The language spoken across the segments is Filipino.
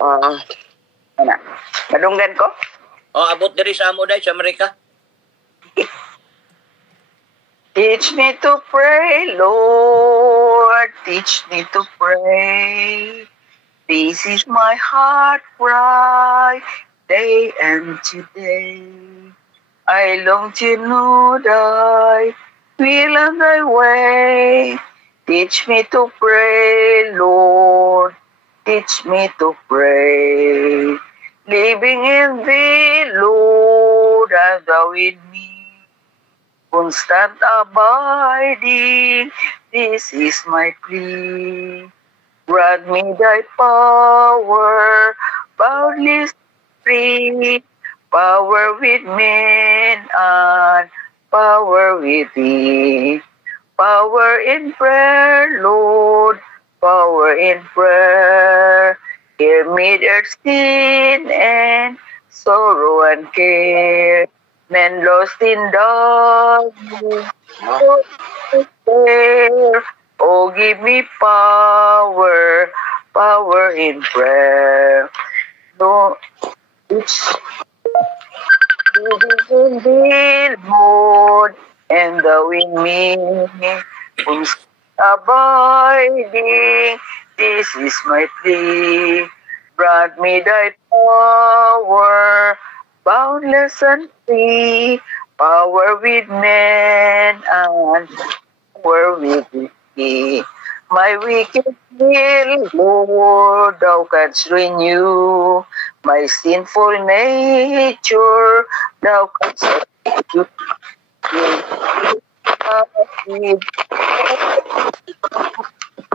Ana. Madunggan ko? Abot diri sa amo day sa Amerika. Teach me to pray, Lord. Teach me to pray. This is my heart cry, day and today. I long to know thy will and thy way. Teach me to pray, Lord. Teach me to pray. Living in thee, Lord, as thou in me. Constant abiding, this is my plea. Grant me thy power, boundless free, power with men and power with thee. Power in prayer, Lord, power in prayer. Hear me their sin and sorrow and care. Men lost in darkness, oh, give me power, power in prayer. No, it's in thee, Lord, and thou in me, who's abiding, this is my plea. Grant me thy power, boundless and free, power with men and power with thee. My wicked will, Lord, thou canst renew. My sinful nature, thou canst subdue.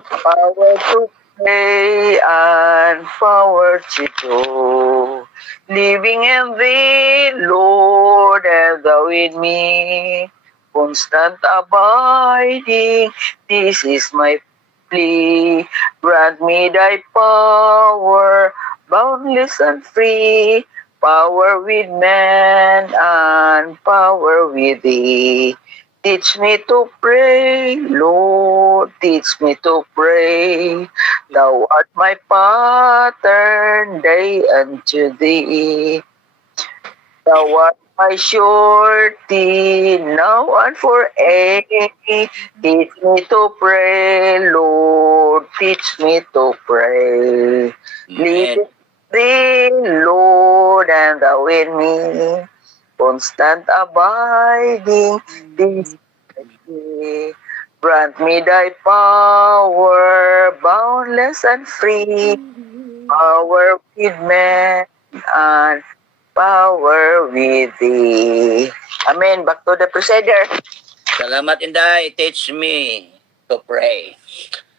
Power to pray and power to do. Living in thee, Lord, and thou in me. Constant abiding, this is my plea. Grant me thy power, boundless and free, power with man and power with thee. Teach me to pray, Lord, teach me to pray. Thou art my pattern, day unto thee. Thou art my surety, now and forever. Teach me to pray, Lord, teach me to pray. Lead thee, Lord, and thou in me. Constant abiding, this day. Grant me thy power, boundless and free, power with man and power with thee. Amen. Back to the procedure. Salamat, Inday. Teach me to pray.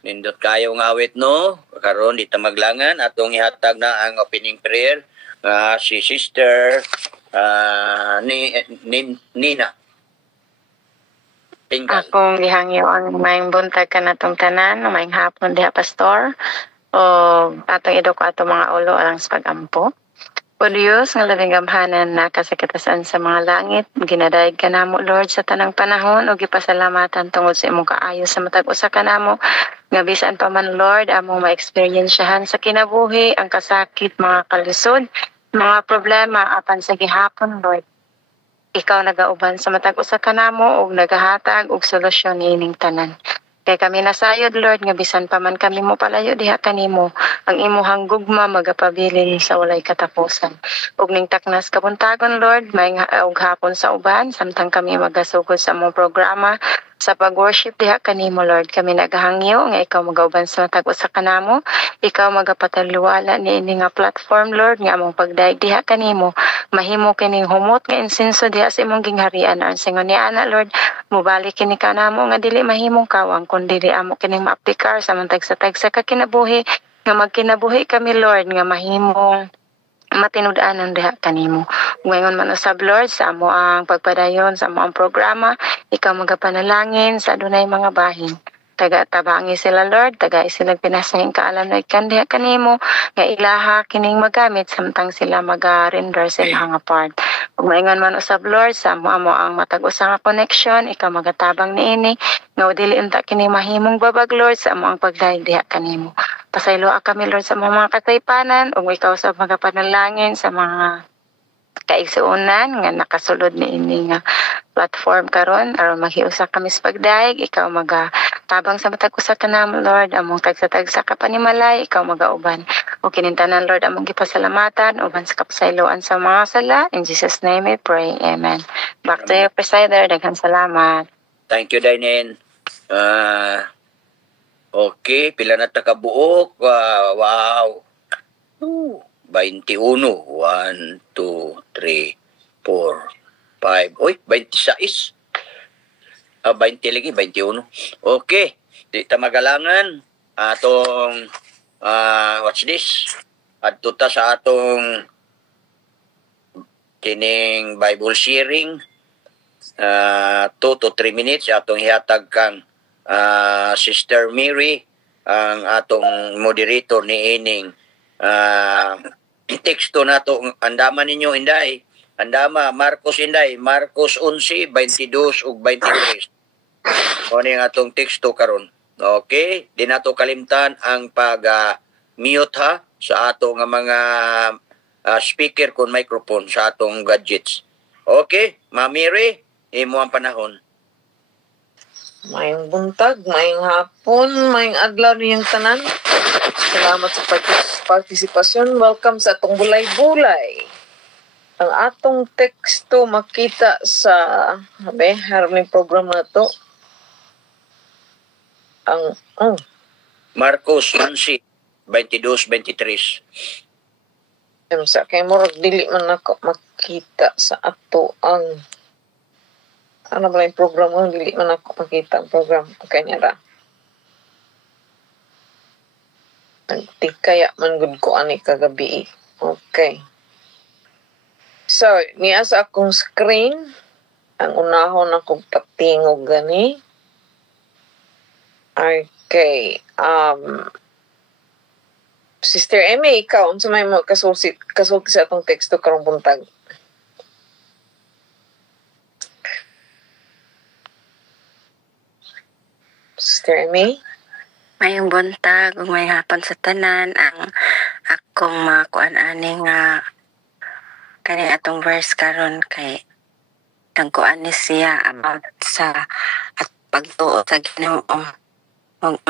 Nindot kayo ng awit, no? Karon di ta maglangan. Atong ihatag na ang opening prayer. Si Sister Nina. Tinggal. Akong gihangyo ang maing buntag ka na tong tanan, maing hapon diha pastor, o atong idoko ato mga ulo alang sa pagampo. O Diyos, nga labing gamhanan na kasakitasan sa mga langit, ginadayag ka namo, Lord, sa tanang panahon, o gipasalamatan tungod sa imong kaayo sa matag usa ka namo, nga bisan pa man, Lord, among ma-experiensyahan sa kinabuhi, ang kasakit, mga kalisod, mga problema, apan sa gihapon, Lord. Ikaw nagauban sa matag usa ka namo ug nagahatag og solusyon niining tanan. Kay kami nasayod, Lord, nga bisan pa man kami mo palayo diha kanimo, ang imuhang gugma magapabilin sa walay katapusan. Ug ning taknas kabuntagon, Lord, may og hapon sa uban samtang kami magasugod sa among programa sa pag-worship diha kanimo, Lord. Kami nagahangyo nga ikaw magauban sa matag usa ka namo, ikaw magapataluwala niini nga platform, Lord, nga among pagdaig diha kanimo, mahimo kining humot nga insenso diha sa imong gingharian aron sa ingon ni ana, Lord, mubalik kini kanamo nga dili mahimong kawang kundi dili amo kining maaplikar sa mantag sa kakinabuhi nga magkinabuhi kami, Lord, nga mahimong matinud-anan diha kanimo. Ngayon man usab, Lord, sa amo ang pagpadayon sa amo ang programa, ikaw magapanalangin sa adunay mga bahin. taga tabangi sila Lord, taga sila pinasahing kaalam na ikan diha kanimo nga ilaha kining magamit samtang sila maga-render sila nga part. Ug maingon man usab Lord sa amo ang matag usa nga connection, ikaw magatabang niini nga dili unta kini mahimong babag Lord sa amo ang pagdayeg diha kanimo. Pasayloa kami Lord sa mga kataypanan ug ikaw sa mga panalangin sa mga kaigsuonan nga nakasulod ni ini nga platform karon aron maghiusa kami sa pagdaig, ikaw tabang sa matag usa kanamo Lord, among tagsa-tagsa ka panimalay, ikaw magauban o kinintanan Lord among gipasalamatan uban sa kapasayloan sa mga sala. In Jesus name we pray, amen. Back to you, Presider. Daghang salamat. Thank you, Dainen. Okay, pila na ta kabuok. Wow. 21. 1, 2, 3, 4, 5. Uy, 26. 20 lagi, 21. Okay. Di ta magalangan. Atong, what's this? Adto ta sa atong kining Bible sharing. 2 to 3 minutes. Atong hihatag kang Sister Mary, ang atong moderator ni ining teksto na to. Andaman ninyo, Inday. Andama, Marcos, Inday. Marcos 11, 22 ug 23. Ano yung atong teksto karon. Okay? Di na to kalimtan ang pag-mute ha sa atong mga speaker kung microphone sa atong gadgets. Okay? Mamiri, imo ang panahon. Mayong buntag, mayong hapon, mayong adlaw niyang tanan. Salamat sa partisipasyon. Welcome sa atong bulay-bulay. Ang atong teksto makita sa harming program na to. Ang Marcos 11, 22, 23. sa kay murag dili man ako makita sa ato ang ano ba yung program mo? Dili man ako makita ang program. Okay niya ra. Kaya man gud ko ani kagabi. Okay. So, niya sa akong screen, ang unahon akong patingog gani. Okay. Sister Emmy, ikaw, unsa may mo kasulti sa atong teksto karong buntag? Sister Emmy? Mayong buntag ug may hapon sa tanan. Ang akong makuan ani nga kani atong verse karon kay nagkuan ni siya about sa at pagtuo sa Ginoo. Ug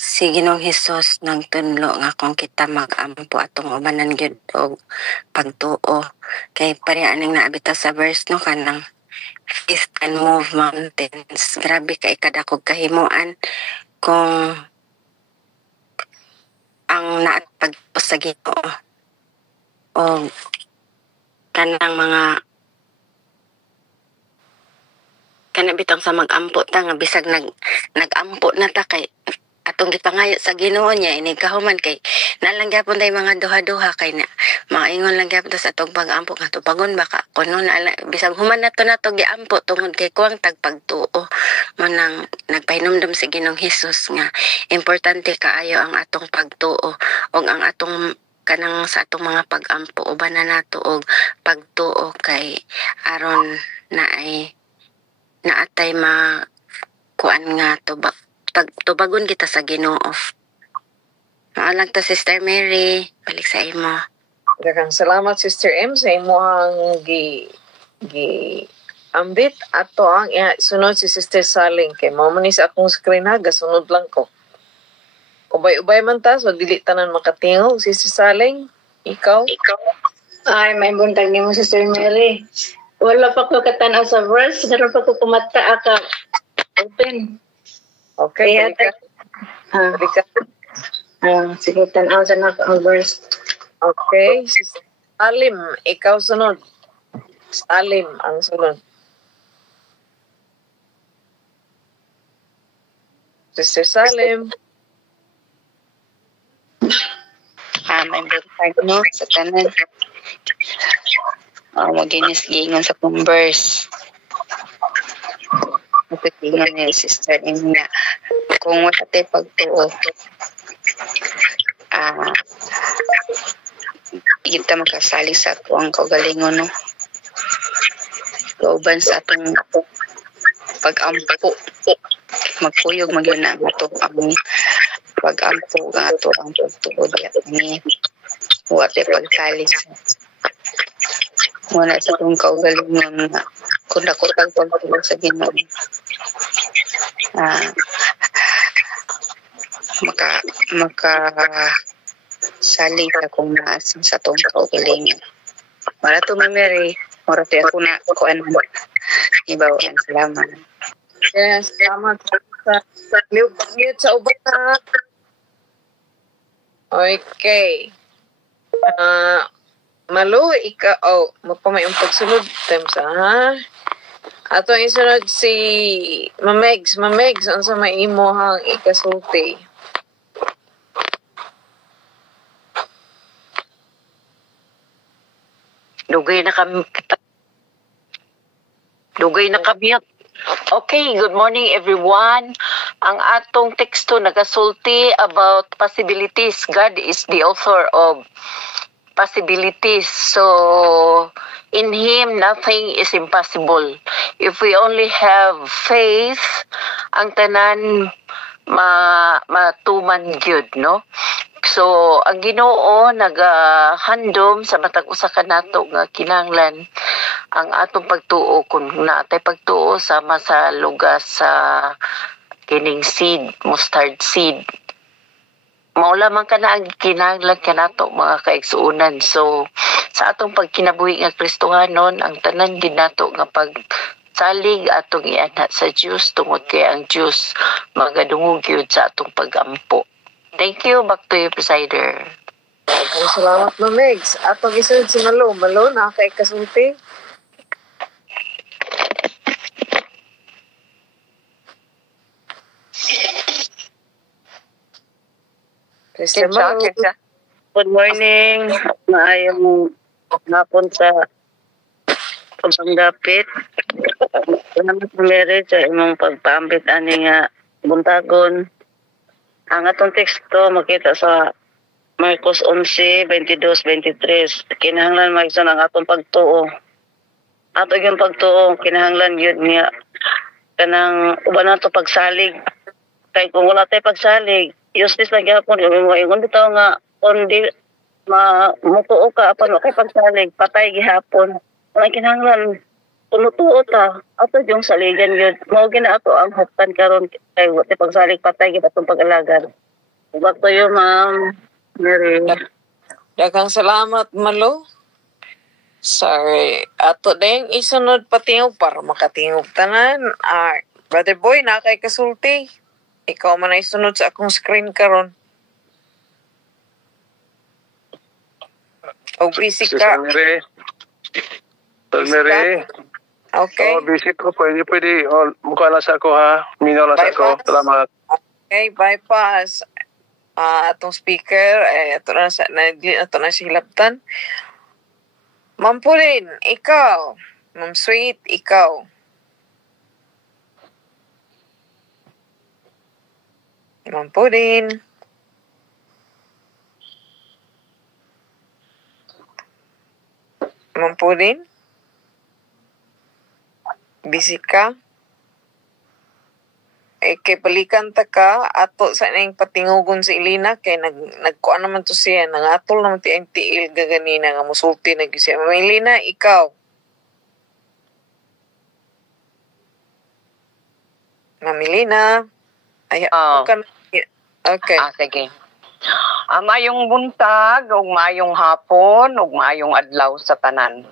si Ginoong Hesus nagtunlo nga kung kita mag-ampo atong ubanan gyud og pagtuo kay pareha aning naabita sa verse no kanang faith can move mountains. Grabe kay kadakog kahimuan kung ang naatpag sa Ginoo o kanang mga kanabitang sa mag-ampo ta nga bisag nag-ampo na ta kay atong gipangayo sa Ginoo niya ini kahuman kay nalang gyapon tay mga duha-duha kay na maingon lang gyapon sa atong pag-ampo nga tupagon baka kuno na bisag human nato giampo tungod kay kuang tagpagtuo mo nang nagpahinumdum si Ginoong Hesus nga importante kaayo ang atong pagtuo og ang atong kanang sa atong mga pag-ampo uban na nato og pagtuo kay aron naatay kuan nga tubagon kita sa Ginoo. Maalang ta Sister Mary, balik sa imo. Daghang salamat Sister M sa imong gi ambit ato ang sunod si Sister Saling kay mao man sa akong screen ha gasunod lang ko. Ubay-ubay man ta so dili tanan makatingog. Sister Saling, ikaw. Ay, may buntag nimo Sister Mary. Wala pa ko katanaw sa verse, pero pa ko kumata aka open. Okay, balik ka. Sige, tanaw sa na ang verse. Okay, Sister Salim, ikaw sunod. Salim ang sunod. Sister Salim. May buntag no sa tanan. Maginis gingon sa kong verse. Pagkatingan ni Sister Ina, kung wala tayo pagtuo, kita makasali sa tuwang kaugalingon, no? Kauban sa atong pag-ampo, magpuyog magyun na ato ang pag-ampo nga ato ang pagtuod ni wate pagtali muna sa itong kaugalingon nga kung nakutag pagtuod sa Ginoo maka sali ka kung naasin sa itong kaugalingon. Mara to Mary, mara to ako na kuan ibaw ang salamat. Yes, salamat sa mute sa uban na. Okay. Malu, ikaw, mapamay ang pagsunod. Temsa, ha? Ato ang isunod si Mamegs. Mamegs, ang sa maimo hang ikasulti. Dugay na kami. Okay, good morning everyone. Ang atong teksto nagasulti about possibilities. God is the author of possibilities. So, in Him, nothing is impossible. If we only have faith, ang tanan matuman gyud, no? So, ang Ginoo nagahandom sa matag usa ka nato nga kinahanglan ang atong pagtuo kung naatay pagtuo sama sa lugas sa kining seed, mustard seed. Maula man ka na ang kinahanglan kanato mga kaigsuunan. So, sa atong pagkinabuhi nga Kristohanon, ang tanan gid nato nga pagsalig atong iana sa Dios tungod kay ang Dios magadungog gyud sa atong pagampo. Thank you. Back to you, Presider. Okay, salamat, Mamegs. Atong isunod si Malo. Malo, nakakaikasulti. Sister Malo. Good morning. Maayong hapon sa pabanggapit. Salamat Mary sa imong pagpaambit ani nga buntagon. Ang atong teksto makita sa Marcos 11:22-23. Kinahanglan magsun ang atong pagtuo. Ato yung pagtuo kinahanglan yun nga kanang uban nato pagsalig. Kay kung wala tay pagsalig, useless lang gyapon yung ingon bitaw nga kundi mutuo ka apan wa kay pagsalig, patay gihapon. Wala kinahanglan tunutuo ta ato yung saligan yun mao gina ato ang huptan karon kay wati pagsalig patay gid atong pag-alagad. Back to you, Ma'am Mary. Daghang salamat, Malo. Sorry. Ato ding isunod patingog para makatingog tanan. Brother Boy, nakay kasulti. Ikaw man ay sunod sa akong screen karon. O busy ka. Mary. Mary. Okay. Busy ko. Pwede. Mukha lang sa ako, ha? Minaw lang sa ako. Salamat. Okay, bypass. Atong speaker, ato na si hilabtan. Ma'am Pulin, ikaw. Ma'am Sweet, ikaw. Ma'am Pulin. Ma'am Pulin? Busy ka? Kay balikan ta ka ato sa nang patingugon si Elena kay nagkuan naman to siya nangatol naman ti NTL gaganina nga musulti na siya. Ma'am Elena, ikaw. Ma'am Elena. Ay, okay. Sige. Mayong buntag, ug mayong hapon, ug mayong adlaw sa tanan.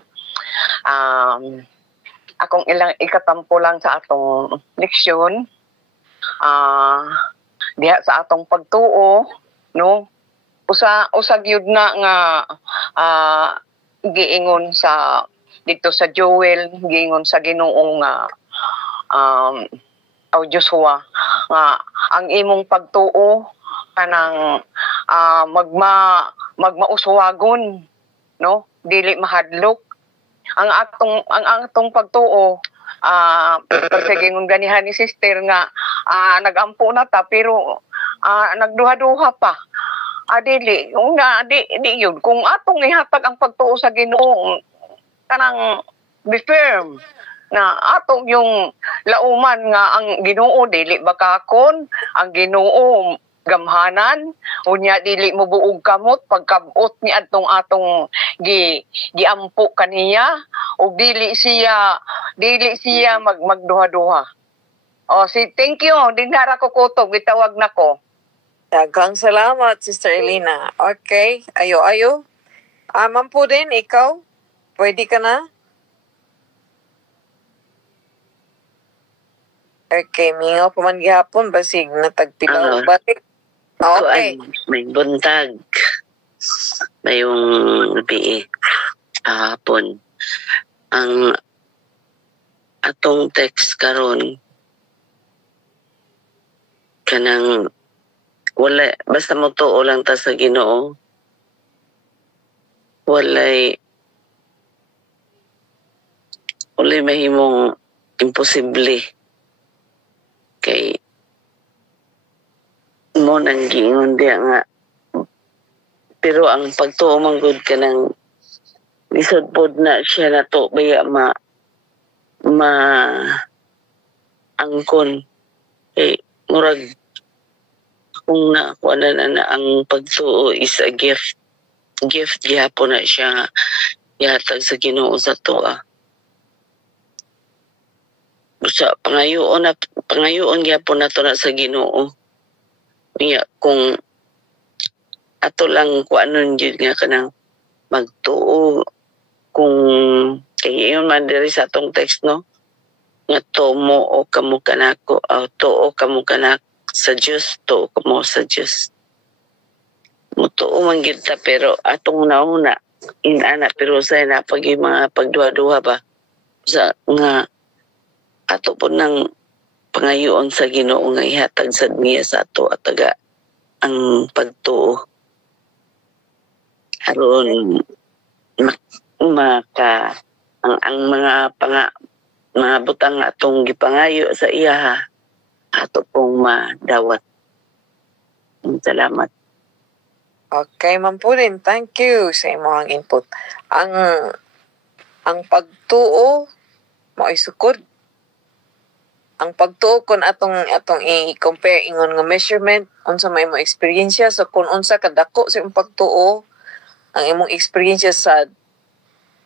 Akong ilang ikatampo lang sa atong leksyon. Diha sa atong pagtuo, no? Usag yun na nga giingon sa dito sa Joel, giingon sa Ginoo nga Joshua nga ang imong pagtuo kanang magmauswagon, no? Dili mahadlok. Ang atong pagtuo pagsagingon ganihan ni sister nga nagampo na ta pero nagduha-duha pa. Dili, di yun. Kung atong ihatag ang pagtuo sa Ginoo, kanang be firm na atong yung lauman nga ang Ginoo dili bakakon, ang Ginoo gamhanan, unya dili mo buog kamot pagkabot ni atong giampo kaniya o dili siya magduha-duha. Thank you. Dinara ko kutog, gitawag nako. Daghang salamat, Sister Elena. Okay, ayo. Ma'am po din, ikaw? Pwede ka na? Okay, mingaw pa man gihapon, basig natagpilaw balik. Okay. May buntag. May yung PE hapon. Ang atong text karon kanang wala, basta mo tuo lang ta sa Ginoo. Walay mahimong imposible. Kay mo nang giingon diya nga. Pero ang pagtuo manggod ka ng lisod pod na siya na to baya angkon. Murag kung nakuha na ang pagtuo is a gift gihapon na siya nga ihatag sa Ginoo sa tuwa. Basta pangayoon gihapon na to na sa Ginoo. Kung ato lang kuanon yun nga kanang magtuo kung kaya yun man diri sa atong text no nga tomo o kamo kanako o tuo kamo kanak sa Diyos, to kamo sa Diyos. Mutuo man gyud ta pero atong nauna inana pero sa na pag mga pagduha-duha ba sa nga ato po nang pangayoon sa Ginoo nga ihatag sad niya sa ato at taga ang pagtuo aron ang mga butang atong gipangayo sa iya ato pong madawat. Salamat. Okay, Ma'am Pulin, thank you sa imong input. Ang pagtuo mo ay sukod. Ang pagtuo kun atong i-compare ingon nga measurement unsa may imong eksperyensya, so kun unsa kadako sa imong pagtuo ang imong eksperyensya sa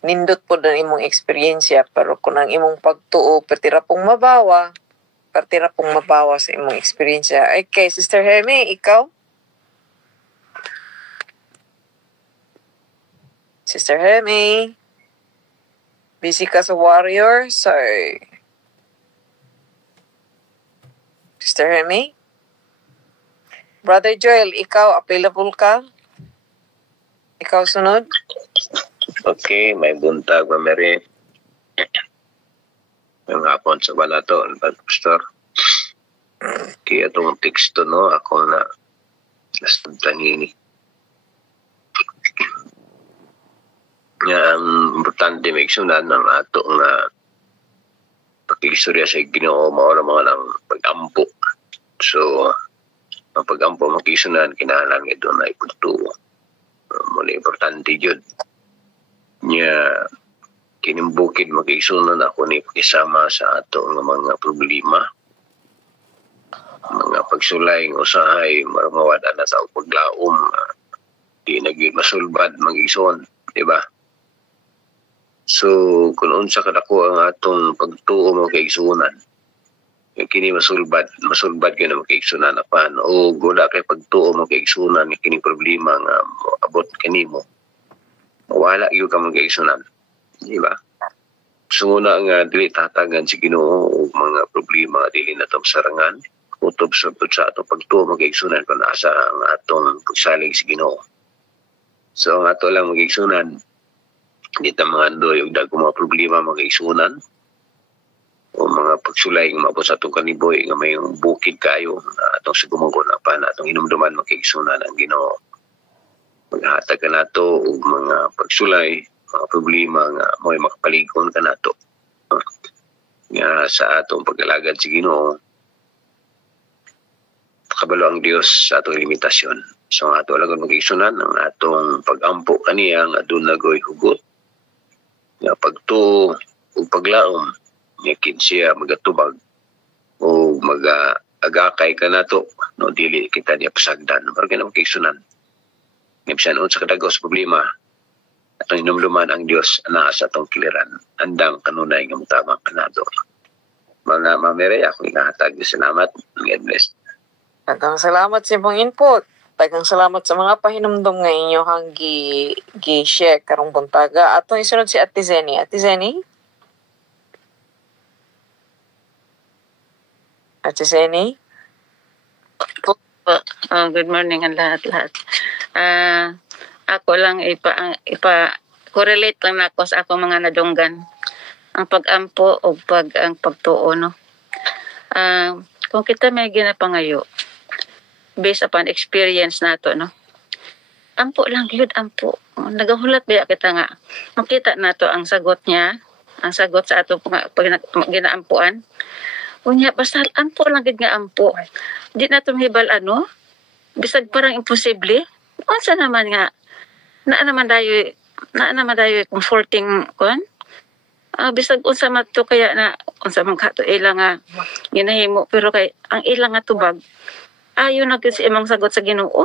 nindot po ang imong eksperyensya, pero kung ang imong pagtuo pertira pong mabawa sa imong eksperyensya. Okay, Sister Hermie, ikaw? Sister Hermie, busy ka sa warrior? Sorry. Sister Hermie? Brother Joel, ikaw, available ka? Ikaw sunod? Okay, may buntag, Mary. Yung hapon sa balato, Pastor. Kaya itong teksto, no, ako na nasabtangini. Ang importante may sunan ng ato nga pag-istorya sa Ginoo, maura mga ng pag-ampo. So, ang pag-ampo makisunan, kinahanglan ito na ipagtuo. Muna importante yun. Nya, kinimbukid makisunan ako ni pakisama sa ato ng mga problema. Mga pagsulay ng usahay, maramawada na sa paglaom. Di naging masulbad, mag-ison. Diba? So, kung unsa kadako ang atong pagtuo mo kay isunan, kini masulbad ka na makaigsunan apan o gula kay pagtuo mo kay isunan kini problema nga abot kanimo wala gyud ka makaigsunan, di ba? So na nga dili tatagan si Ginoo og mga problema dili na sarangan kutob sa atong pagtuo mo kay isunan kun asa ang atong pagsalig si Ginoo. So ang ato lang makaigsunan di ta mga andoy og dagko mga problema makaigsunan o mga pagsulay nga maabot sa atong kaniboy nga may bukid kayo atong sigumungkon pa na atong inumduman makigsunan ang Ginoo. Maghatag ka nato og mga pagsulay, mga problema nga mo'y makapaligon ka nato. nga sa atong pag-alagad sa Ginoo, kabalo ang Dios sa atong limitasyon. So ang ato lang mag-igsunan ang atong pag-ampo kaniya nga aduna goy hugot nga pagtuo ug paglaom nga kinsiya magatubag o mag-agakay ka nato no dili kita niya pasagdan. Pero kinang mag-igsunan. Ngibsan sa kadagos problema atong hinumluman ang Dios na sa atong kiliran. Andang kanunay nga mutabang kanado. Mga mamere ako inahatag salamat. God bless. Daghang salamat sa imong input. Daghang salamat sa mga pahinumdom nga inyohang gi-share karong buntaga. Atong isunod si Ate Zenny. Ate Zenny? Ate Zenny? Good morning ang lahat-lahat. Ako lang correlate lang na ako sa akong mga nadunggan. Ang pag-ampo o ang pagtuo, no? Kung kita may ginapangayo, based upon experience nato, no? Ampo lang yun, ampo. Nagahulat ba kita nga? Makita nato ang sagot niya, ang sagot sa ato pag ginaampuan. Unya, basta ampo lang gid nga ampo. Di nato mahibal bisag parang imposible. Unsa naman nga, na naman dayo comforting kon. Bisag unsa man to kaya na unsa man kato ilang nga ginahimo, pero kay ang ilang nga tubag ayo na kasi imong sagot sa Ginoo.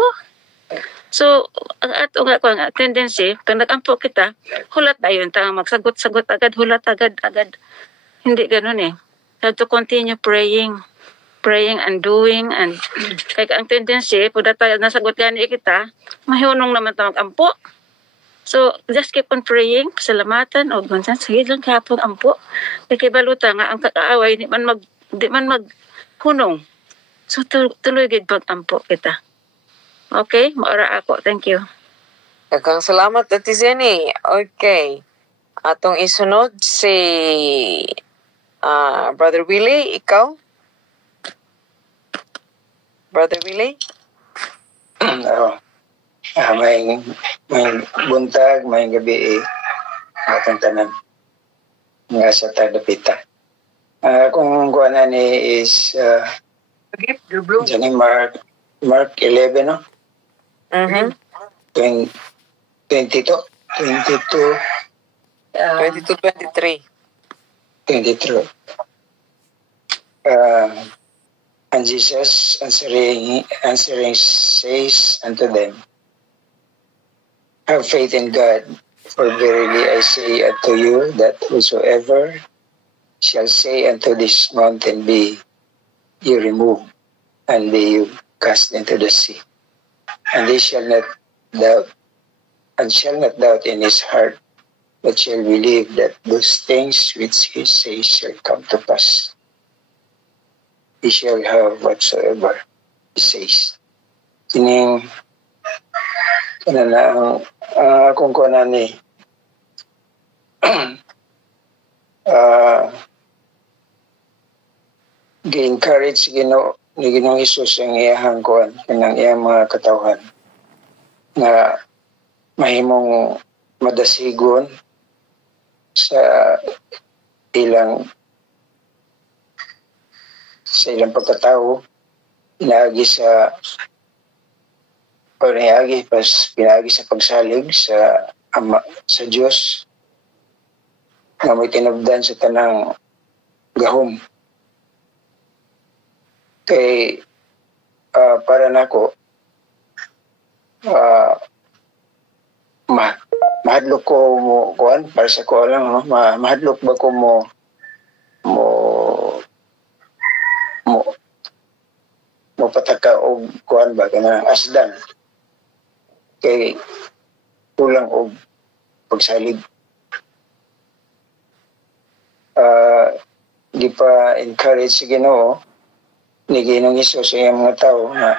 So ang ato nga tendency pag nagampo kita, hulat dayon ta magsagot-sagot agad, hulat agad. Hindi ganoon eh. Have to continue praying and doing, and kay ang tendency pag tayo nasagot gani kita, mahunong naman ta magampo. So just keep on praying, salamatan og gunsan sige lang kapon ampo. Kay baluta nga ang kakaaway di man maghunong. So tuloy gid pag ampo kita. Okay, maura ako. Thank you. Daghang salamat Ate Zenny. Okay. Atong isunod si Brother Willie, ikaw? Brother Willie? May buntag, may gabi atong tanan nga sa Tadapita. Kung kuha ni is Johnny Mark 11, no? 22, 23. And Jesus answering says unto them, have faith in God, for verily I say unto you that whosoever shall say unto this mountain, be you removed, and be you cast into the sea, and he shall not doubt in his heart, but shall believe that those things which he says shall come to pass. He shall have whatsoever he says. Kining kung kuha ni gi-encourage ni Ginoong Hesus ang iyahang kuhan, kanang iyang mga katawhan na mahimong madasigon sa ilang pagkatao, pinaagi sa pagsalig sa Ama, sa Diyos na may tinubdan sa tanang gahom. Kay para nako mahadlok ko mo kuan para sa ko lang, no? Mahadlok ba ko mo pataka og kuan ba kanang asdan kay kulang og pagsalig. Di pa encourage si Ginoo ni Ginoong Hesus sa iyang mga tao na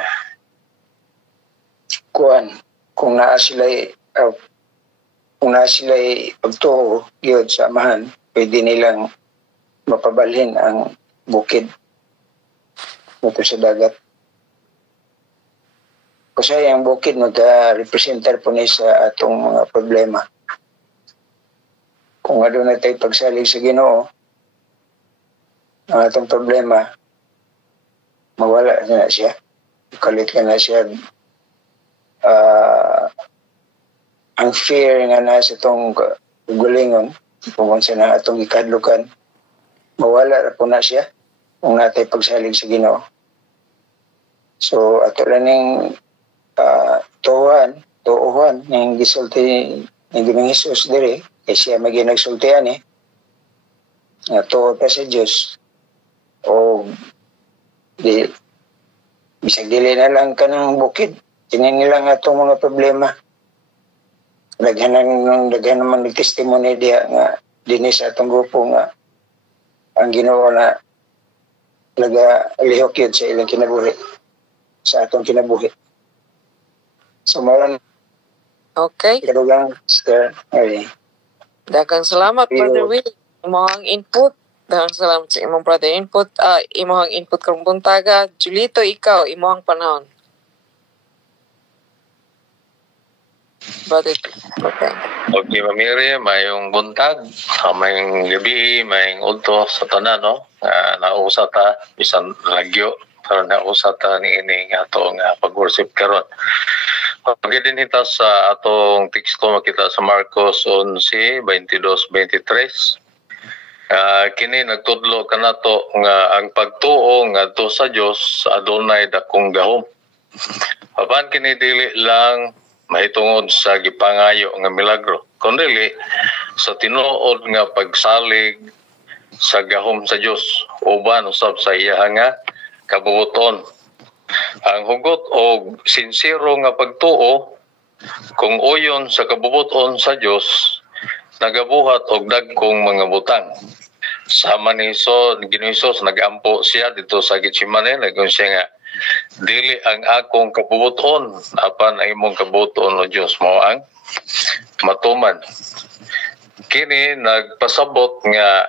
kuan kung naa sila'y pagtuo gyud sa amahan, pwede nilang mapabalhin ang bukid dito sa dagat. Kasi ang bukid magka-representar po ni sa atong mga problema. Kung aduna tayo pagsalig sa Ginoo, ang atong problema, mawala na siya. Kalit na siya. Ang fear nga na sa itong gulingon, kung sa na atong ikadlukan, mawala na po na siya kung natay pagsalig sa Ginoo. So, ato lang ng tuuhan ng gisulti ng Ginoong Hesus diri, kay siya maginagsultian nga tuo pa sa Diyos. O bisag dili na lang ka ng bukid, tinin nila nga itong mga problema. Daghan naman nag-testimony diya nga dinis sa atong grupo nga ang Ginoo na nagalihok yun sa ilang kinabuhi, sa atong kinabuhi. So maron Okay. kadugang Sister Mary. Daghang salamat, Brother Will. Imong input. Daghang salamat sa imong brother input. Imong input karong buntaga. Julito, ikaw, imong panahon. Brother, okay. Okay, Mamiri, mayong buntag, mayong gabi, mayong udto sa tanan, no? Nausa ta, bisan lagyo, pero nausa ta ni ini nga ato nga pag-worship karon. Pagdin hita sa atong teksto makita sa Marcos 11:22-23. Kini nagtudlo kanato nga ang pagtuo ngadto sa Dios adunay dakong gahom. Apan kini dili lang mahitungod sa gipangayo nga milagro, kundi sa tinuod nga pagsalig sa gahom sa Dios uban usab sa iya nga kabubuton. Ang hugot o sincero nga pagtuo kung uyon sa kabubuton sa Dios nagabuhat og dagkong mga butang. Sama ni Ginoong Hesus nagampo siya dito sa Getsemane, nagon siya nga dili ang akong kabubuton apan ang imong kabubuton o Dios mo ang matuman. Kini nagpasabot nga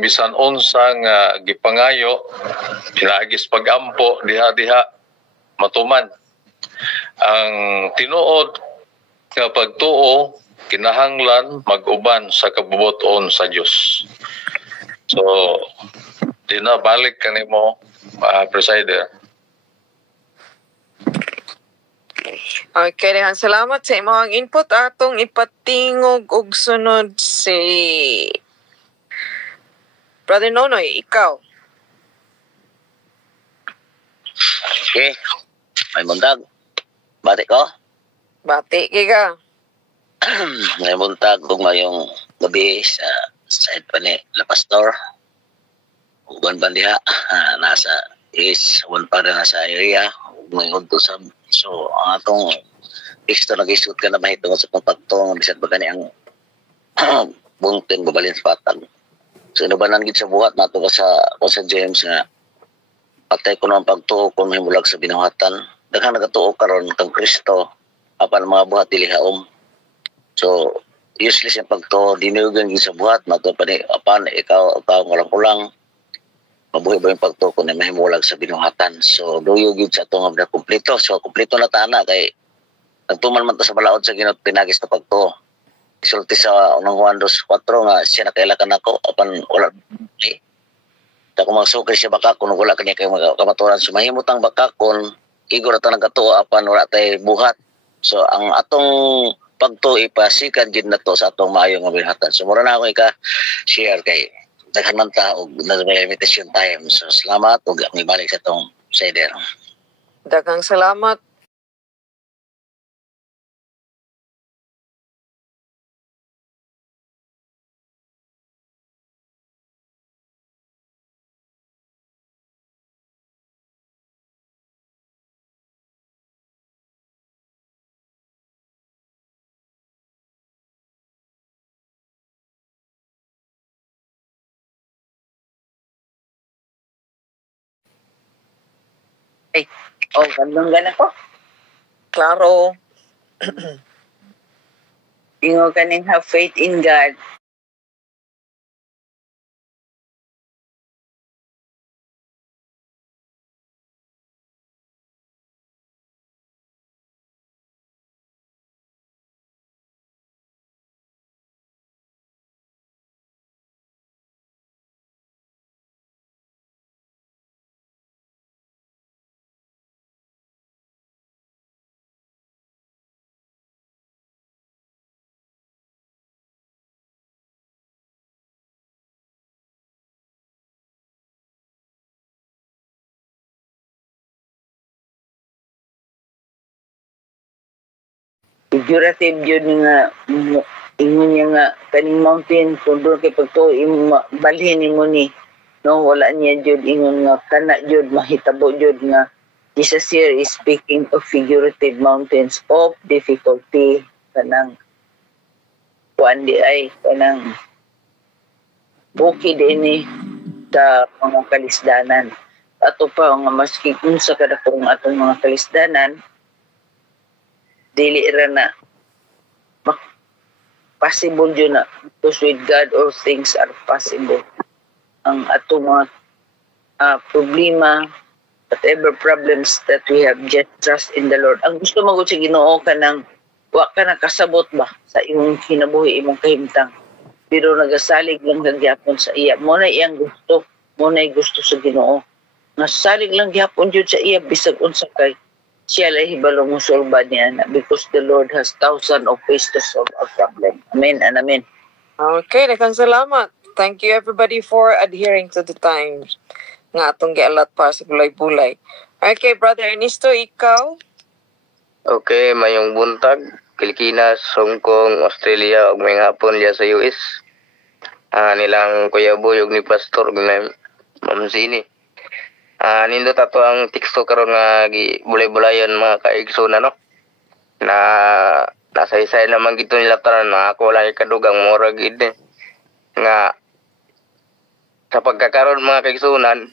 bisan unsa nga gipangayo pinaagis pagampo diha matuman. Ang tinuod nga pagtuo kinahanglan mag-uban sa kabubuton sa Dios. So balik kanimo, presider. Okay, daghang salamat sa imong input. Atong ipatingog og sunod si Brother Nonoy, ikaw. Okay. May buntag. Bati ko. Bati ka. May buntag kung mayong gabi sa side pa ni La Pastor. Uban bandiha. Nasa is one pa rin nasa area. Mayroon to sa so ang atong teksto nag-isut ka na mahitungod sa pagpagtong bisan ba gani ang buntin babalin sa patag. So inubanan gid sa buhat nato ka sa James nga patay ko ng pagtuo kung may bulag sa binuhatan. Daghang nagatuo karon kang Kristo apan mga buhat dili haom. So useless yung pagtuo dinugan gid sa buhat nato pa ni apan ikaw walang kulang mabuhi ba yung pagtuo kung may bulag sa binuhatan. So duyo gid sa atong nga kompleto. So kompleto na tana kay nagtuman man ta sa balaod sa Ginoo pinagis na pagtuo. Isulti sa unang Juan 2:4 nga siya nakailakan ako apan wala ako magsukay siya bakakon wala kanya kay kamaturan so mahimutang bakakon igor ta nagatuo apan wala tay buhat. So ang atong pagtuo ipasikan gid nato sa atong maayo nga binuhatan. So mura na ako share kay daghan man ta og limitation time. So salamat ug may balik sa atong sider. Daghang salamat. Gandong ko. Klaro. Ingo kaning have faith in God. figurative yun nga ingon niya nga kaning mountain kung doon kay pagtuo balhin mo ni no wala niya jud ingon nga kana jud mahitabo jud nga Jesus here is speaking of figurative mountains of difficulty kanang kuan di ay kanang bukid ini sa mga kalisdanan ato pa nga maski unsa kada kung atong mga kalisdanan dili ra na possible yun na because with God all things are possible. Ang atong mga problema, whatever problems that we have, just trust in the Lord. Ang gusto magod sa Ginoo ka ng wa ka na kasabot ba sa imong kinabuhi, imong kahimtang. Pero nagasalig lang gyapon sa iya. Mo na iyang gusto, mo na gusto sa Ginoo. Nasalig lang gyapon jud sa iya bisag unsa kay siya lay hibalo mo solba niya na because the Lord has thousands of ways to solve our problem. Amen and amen. Okay, daghang salamat. Thank you everybody for adhering to the time nga atong gialat para sa bulay-bulay. Okay, Brother Ernesto, ikaw? Okay, mayong buntag, Pilipinas, Hong Kong, Australia, ug may hapon liya sa US. Nilang Kuya Buyog ni Pastor na Ma'am Zini. Nindot ato ang teksto karon nga bulay-bulayan mga kaigsoon no. Na nasa isay naman gito nila tanan na ako lang ikadugang murag gid nga sa pagkakaroon mga kaigsunan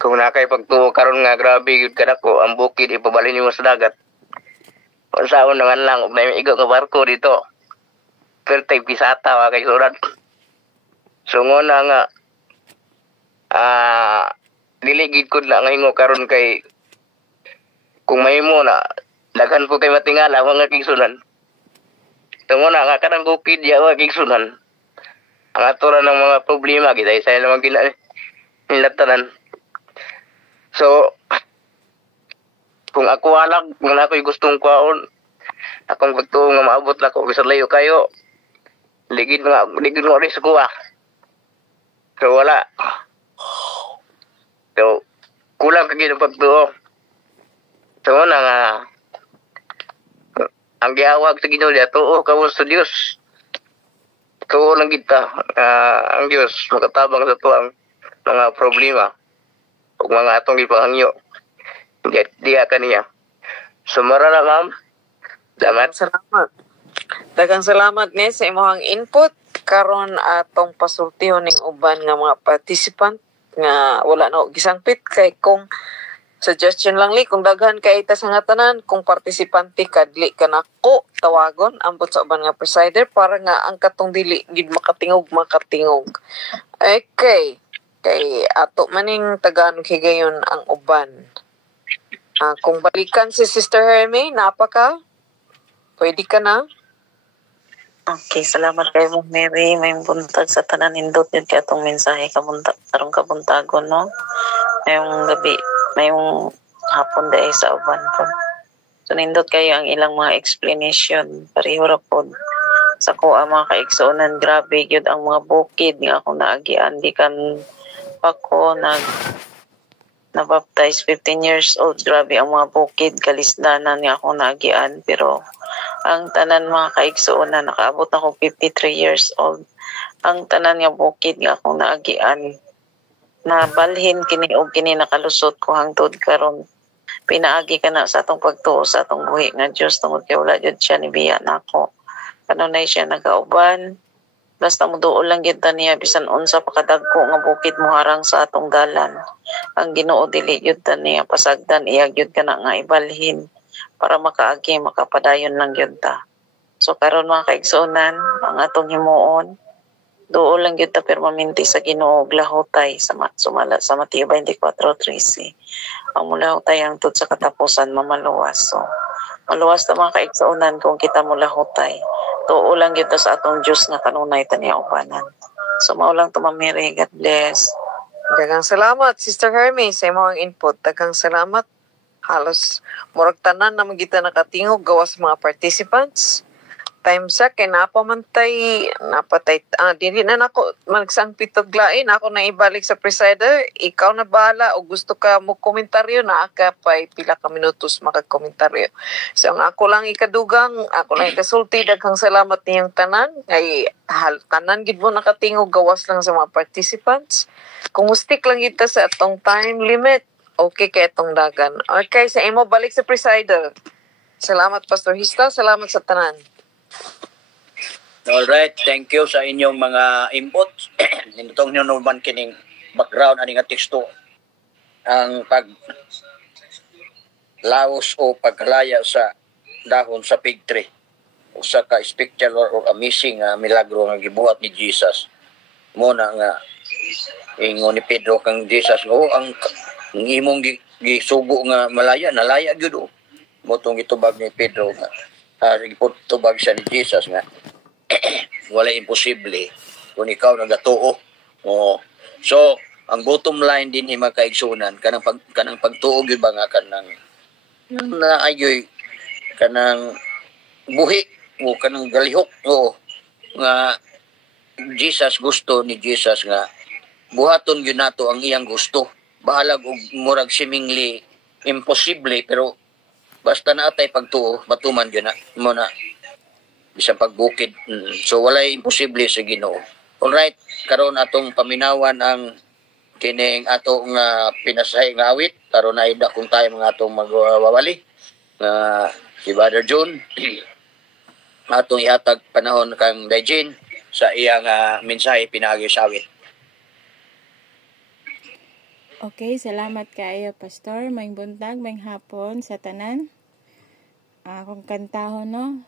kung nakay pagtuo karon nga grabe gid kadako ang bukid ipabalin nimo sa dagat. Unsaon naman lang ug may igo nga barko dito. Pertay pisata mga kaigsunan. Sungon na nga diligid ko na ngayon karon kay kung may mo na daghan po kay matingala mga kigsunan. Tungo na nga kanang bukid ya mga kigsunan. Ang atura ng mga problema kita isa naman nilatanan. So kung ako alag kung ako'y gustong kwaon akong pagtuo nga maabot na ko sa layo kayo ligid nga rin sa kuha. So wala. So, kulang kagid ang pagtuo. So, nga, ang gihawag sa Ginoo diya, tuo kamo sa Dios. Tuo lang kita. Ang Dios, makatabang sa tuang mga problema. O mga atong ipangangyo. Diya kaniya. So, marala ma'am. Salamat. Daghang salamat ni sa imong input. Karon atong pasultihon ning uban nga mga participant nga wala na gisangpit kay kung suggestion lang li kung daghan kay ta sa nga tanan kung partisipante kadli ka nako tawagon ambot sa uban nga presider para nga ang katong dili gid makatingog. Okay, kay ato maning tagaan higayon ang uban. Kung balikan si Sister Hermie, napa ka? Pwede ka na? Okay, salamat kay Ma'am Mary. May buntag sa tanan nindot yun kaya itong mensahe karong kabuntagon, no? Mayong gabi, mayong hapon dahil sa uban po. So, nindot kayo ang ilang mga explanation. Pareho ra po. Sa ko ang mga kaigsuonan, grabe yun ang mga bukid nga akong naagian. Di kan pa ko na-baptize 15 years old. Grabe ang mga bukid, kalisdanan nga akong naagian. Pero ang tanan mga kaigsuonan, nakaabot ako 53 years old. Ang tanan nga bukid nga akong naagian, na balhin kini og kini nakalusot ko hangtod karon. Pinaagi ka na sa atong pagtuo sa atong buhi nga Dios tungod kay wala jud siya nibiya nako. Kanunay siya nagauban. Basta mo duol lang gyud niya bisan unsa pa kadagko nga bukid mo harang sa atong dalan. Ang Ginoo dili gyud niya pasagdan iya gyud kana nga ibalhin para makaagi makapadayon lang gyud ta. So karon mga kaigsuonan, ang atong himuon duol lang gyud ta permanente sa Ginoo og lahutay sa sumala sa Mateo 24:13. Ang mulahutay ang tud sa katapusan mamaluwas. So maluwas ta mga kaigsuonan kung kita mulahutay. Tuo lang gyud ta sa atong Dios nga kanunay ta niya ubanan. So mao lang to Ma'am Mary, God bless. Daghang salamat Sister Hermie sa imong input. Daghang salamat. Halos murag tanan na magita nakatingog gawas mga participants. time sa kay napamantay napatay dili na nako magsangpitog lain ako na ibalik sa presider, ikaw na bahala o gusto ka mo komentaryo na ka pay pila ka minutos makakomentaryo. So ang ako lang ikadugang, ako lang ikasulti, daghang salamat niyang tanan kay tanan gid mo nakatingog gawas lang sa mga participants. Kung stick lang kita sa atong time limit, okay kay atong dagan. Okay, sa imo balik sa presider. Salamat Pastor Hista, salamat sa tanan. Alright, thank you sa inyong mga inputs. Nindutong nyo naman kining background ani nga teksto. Ang paglaos o pagkalaya sa dahon sa fig tree. Usa ka spectacular or amazing milagro nga gibuhat ni Jesus. Muna nga ingon ni Pedro kang Jesus ngo ang imong gisugo nga malaya nalaya gyud. Motong itubag ni Pedro nga tubag siya ni Jesus nga wala imposible kung ikaw nagatuo. So ang bottom line din ni makaigsunan kanang pagtuo gyud ba nga kanang naayoy kanang buhi o kanang galihok nga Jesus gusto ni Jesus nga buhaton gyud nato ang iyang gusto. Bahalag og murag seemingly imposible pero basta naatay pagtuo, matuman yun na mo na bisang pagbukid. So walay imposible sa Ginoo. Alright, karon atong paminawan ang kining atong pinasahay nga awit. Karon na ida kung tayo mga atong magwawali. Si Brother John atong ihatag panahon kang Dajin sa iyang mensahe pinagi sa awit. Okay, salamat kayo Pastor. Maing buntag, maing hapon sa tanan. Kung kantahon no,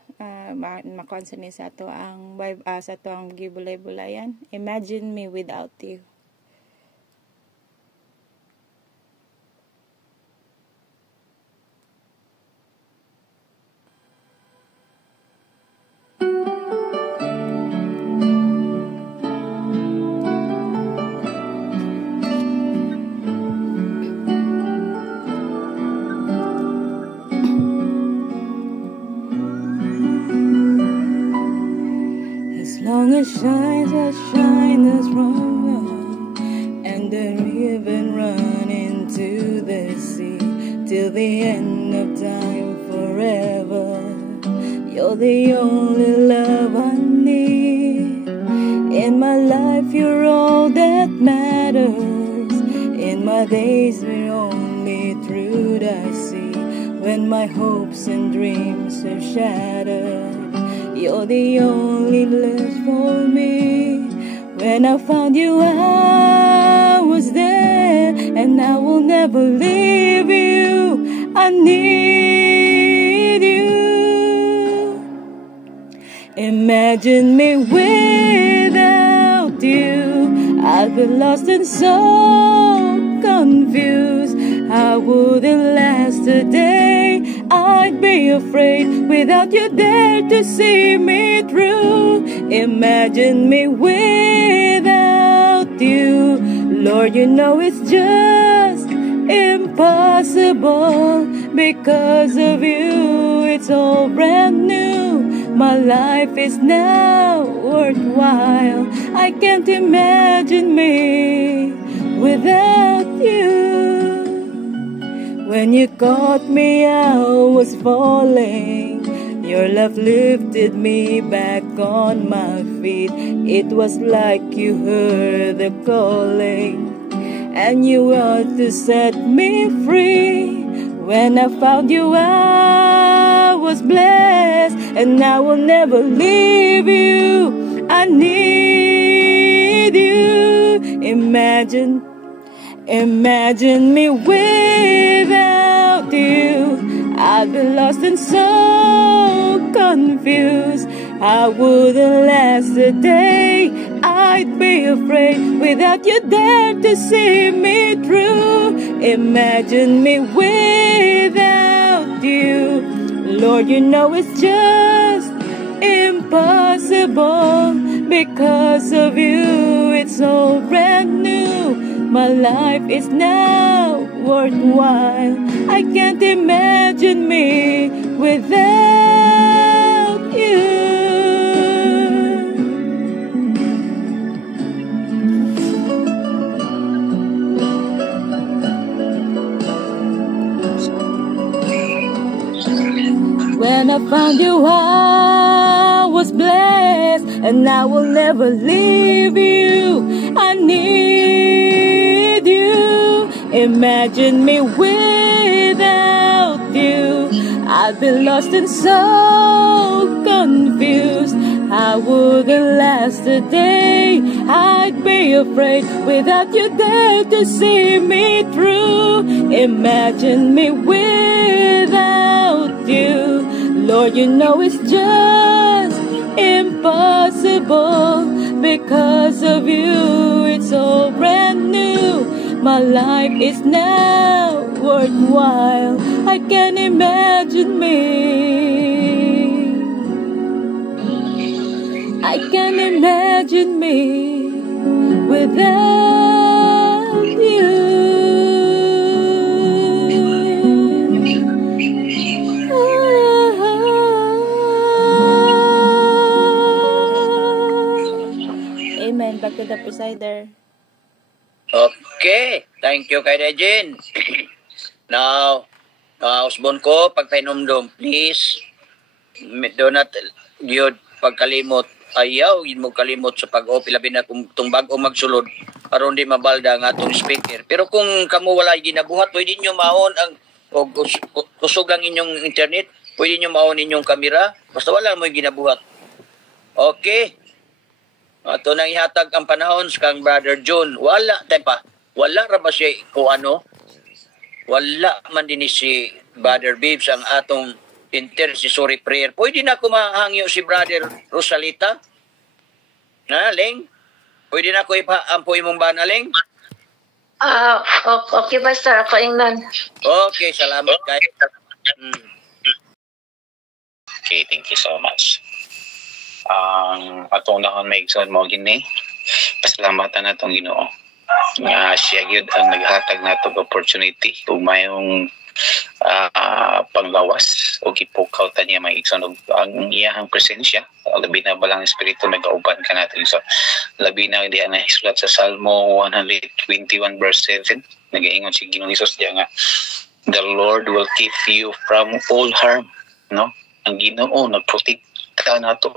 makuan sa ni sa to ang sa to ang gibulay-bulayan. Imagine me without you. Shines from and the river run into the sea till the end of time forever. You're the only love I need in my life. You're all that matters. In my days we're only truth I see when my hopes and dreams are shattered. You're the only love for me. When I found you, I was there, and I will never leave you. I need you. Imagine me without you. I'd be lost and so confused. I wouldn't last a day. I'd be afraid without you there to see me through. Imagine me without you. Lord, you know it's just impossible. Because of you, it's all brand new. My life is now worthwhile. I can't imagine me without you. When you caught me, I was falling. Your love lifted me back on my feet. It was like you heard the calling, and you want to set me free. When I found you, I was blessed, and I will never leave you. I need you. Imagine me without you. I'd be lost and so confused. I wouldn't last a day. I'd be afraid without you there to see me through. Imagine me without you. Lord, you know it's just impossible. Because of you, it's all brand new. My life is now worthwhile. I can't imagine me without you. When I found you, I was blessed, and I will never leave you. I need you. Imagine me without you. I'd be lost and so confused. I wouldn't last a day. I'd be afraid without you there to see me through. Imagine me without you. Lord, you know it's just impossible. Because of you, it's all brand new. My life is now worthwhile. I can imagine me. I can imagine me without you. Amen. Back to the presider. Okay. Thank you kay Regine. Now, usbon ko, pagpainumdum, please, do not yun pagkalimot. Ayaw, yun mo kalimot sa pag-opi, labi na kung itong bago magsulod, aron di mabalda nga itong speaker. Pero kung kamo wala ginabuhat, pwede nyo maon ang kusog ang inyong internet, pwede nyo maon inyong kamera, basta wala mo yung ginabuhat. Okay. Ito nang ihatag ang panahon sa kang Brother John. Wala, tepa, wala ra ba siya kung ano? Wala man din si Brother Bibbs ang atong intercessory prayer. Pwede na ako mahangyo si Brother Rosalita? Na, Ling? Pwede na ako ipaampoy mong ba na, Ling? Okay, Pastor. Ako ingnan. Okay, salamat kayo. Okay, thank you so much. Atong nahon may igsoon mo gini. Pasalamatan na itong Ginoo. Nga siya yun ang naghatag na itong opportunity kung mayong panglawas o gipukaw ta niya may igsoon ang iyahang presensya. Labi na balang espiritu nagauban ka natin. So, labi na hindi na isulat sa Salmo 121 verse 7. Nagaingon si Ginoong Hesus diya nga, the Lord will keep you from all harm. No? Ang Ginoo nagprotekta na ito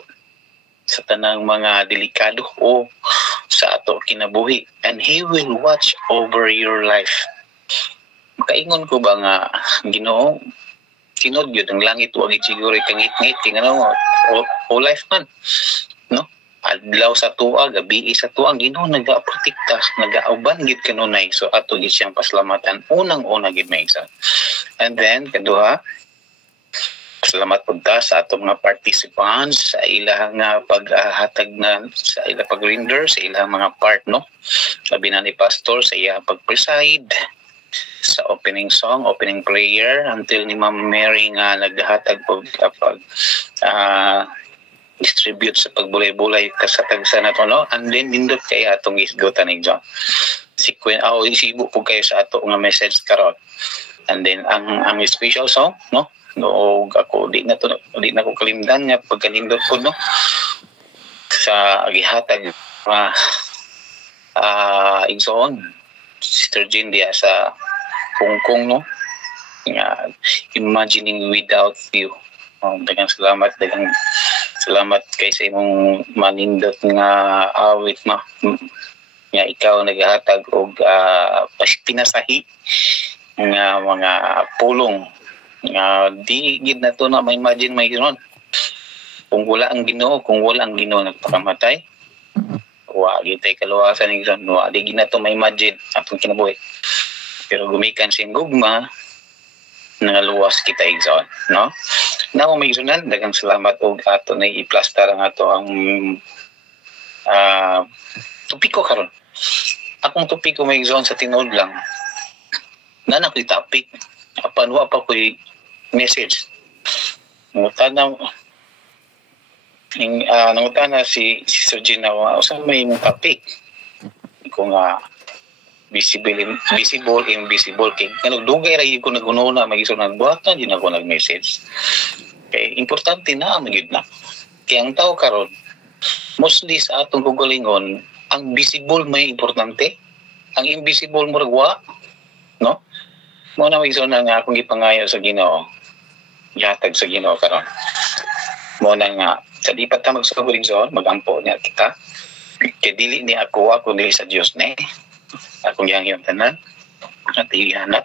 sa tanang mga delikado o sa ato kinabuhi, and He will watch over your life. Makaingon ko ba nga Ginoo tinod yun ang langit wag siguro kangit-ngit tingnan o life man, no? Adlaw sa tuwa, gabi sa tuwa, ang Ginoo nagaprotekta, nagauban gid kanunay. So ato gid siyang pasalamatan unang-una gid may isa. And then kaduha, salamat po ta sa atong mga participants sa ilang paghatag na sa ilang pag-render sa ilang mga part, no? Labi na ni Pastor sa iyang pag-preside sa opening song, opening prayer, until ni Ma'am Mary nga naghatag po distribute sa pagbulay-bulay kasatagsa na to, no? And then nindot kay atong isgutan ni John. Isibo po kayo sa ato nga message karon. And then ang special song, no? No, ako di na ko kalimdan nga pagkanindot ko, no, sa gihatag igsoon Sister Jean dia sa Hong Kong, no, nga imagining without you. Daghang salamat kay sa imong manindot nga awit ma nga ikaw naghatag og pinasahi nga mga pulong di gid na to na ma-imagine may ginoon. Kung wala ang Ginoo, nagpakamatay, wa gid tay kaluwasan ng Ginoo, wa di gid na to ma-imagine atong kinabuhi. Pero gumikan sing gugma nangaluwas kita igsoon, no? Now may sunan, daghang salamat og ato na i-plaster ang ato ang topiko karon. Akong topiko may igsoon sa tinuod lang. Nanak ni topic. Apan wa pa ko'y message. Nangutana si Sister Gina, usan may mong topic. Kung visible, invisible. Kaya nagdugay rin ko nagununa, mag-iso nagbuhatan, yun ako nag-message. Okay, importante na, magigid na. Kaya ang tao karon, mostly sa atong gugulingon, ang visible may importante, ang invisible mo ragwa, no? Muna mag-iso na nga akong ipangayo sa Ginoo. yatag sa Ginoo karon. Mo na nga sa di pa ta magsuguling zon magampo niya kita. Kay dili ni ako dili sa Dios ni. Akong yang tanan. At iyana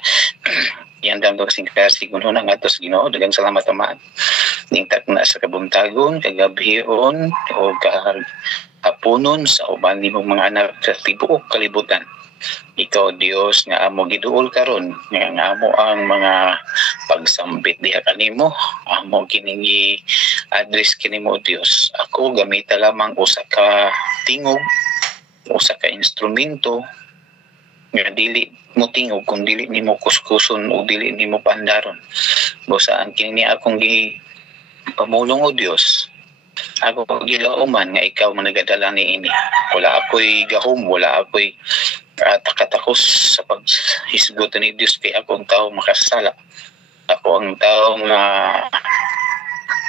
yan dam do sing kasi kuno na nga tos Ginoo daghang salamat amaan. Ning na sa kabuntagon kagabhion o hapunon sa uban nimong mga anak sa tibuok kalibutan. Ikaw Dios nga amo giduol karon nga amo ang mga pagsambit diha kanimo amo kining address kinimo Dios. Ako gamita lamang usa ka tingog usa ka instrumento nga dili mo tingog kung dili nimo kuskuson o dili nimo pandaron. Busaan kini akong pamulong o Dios. Ako pagilauman nga ikaw man nagadala niini. Wala ako'y gahom, wala ako'y takatakos sa paghisgot ni Dios kay akong tao makasala. Ako ang tao nga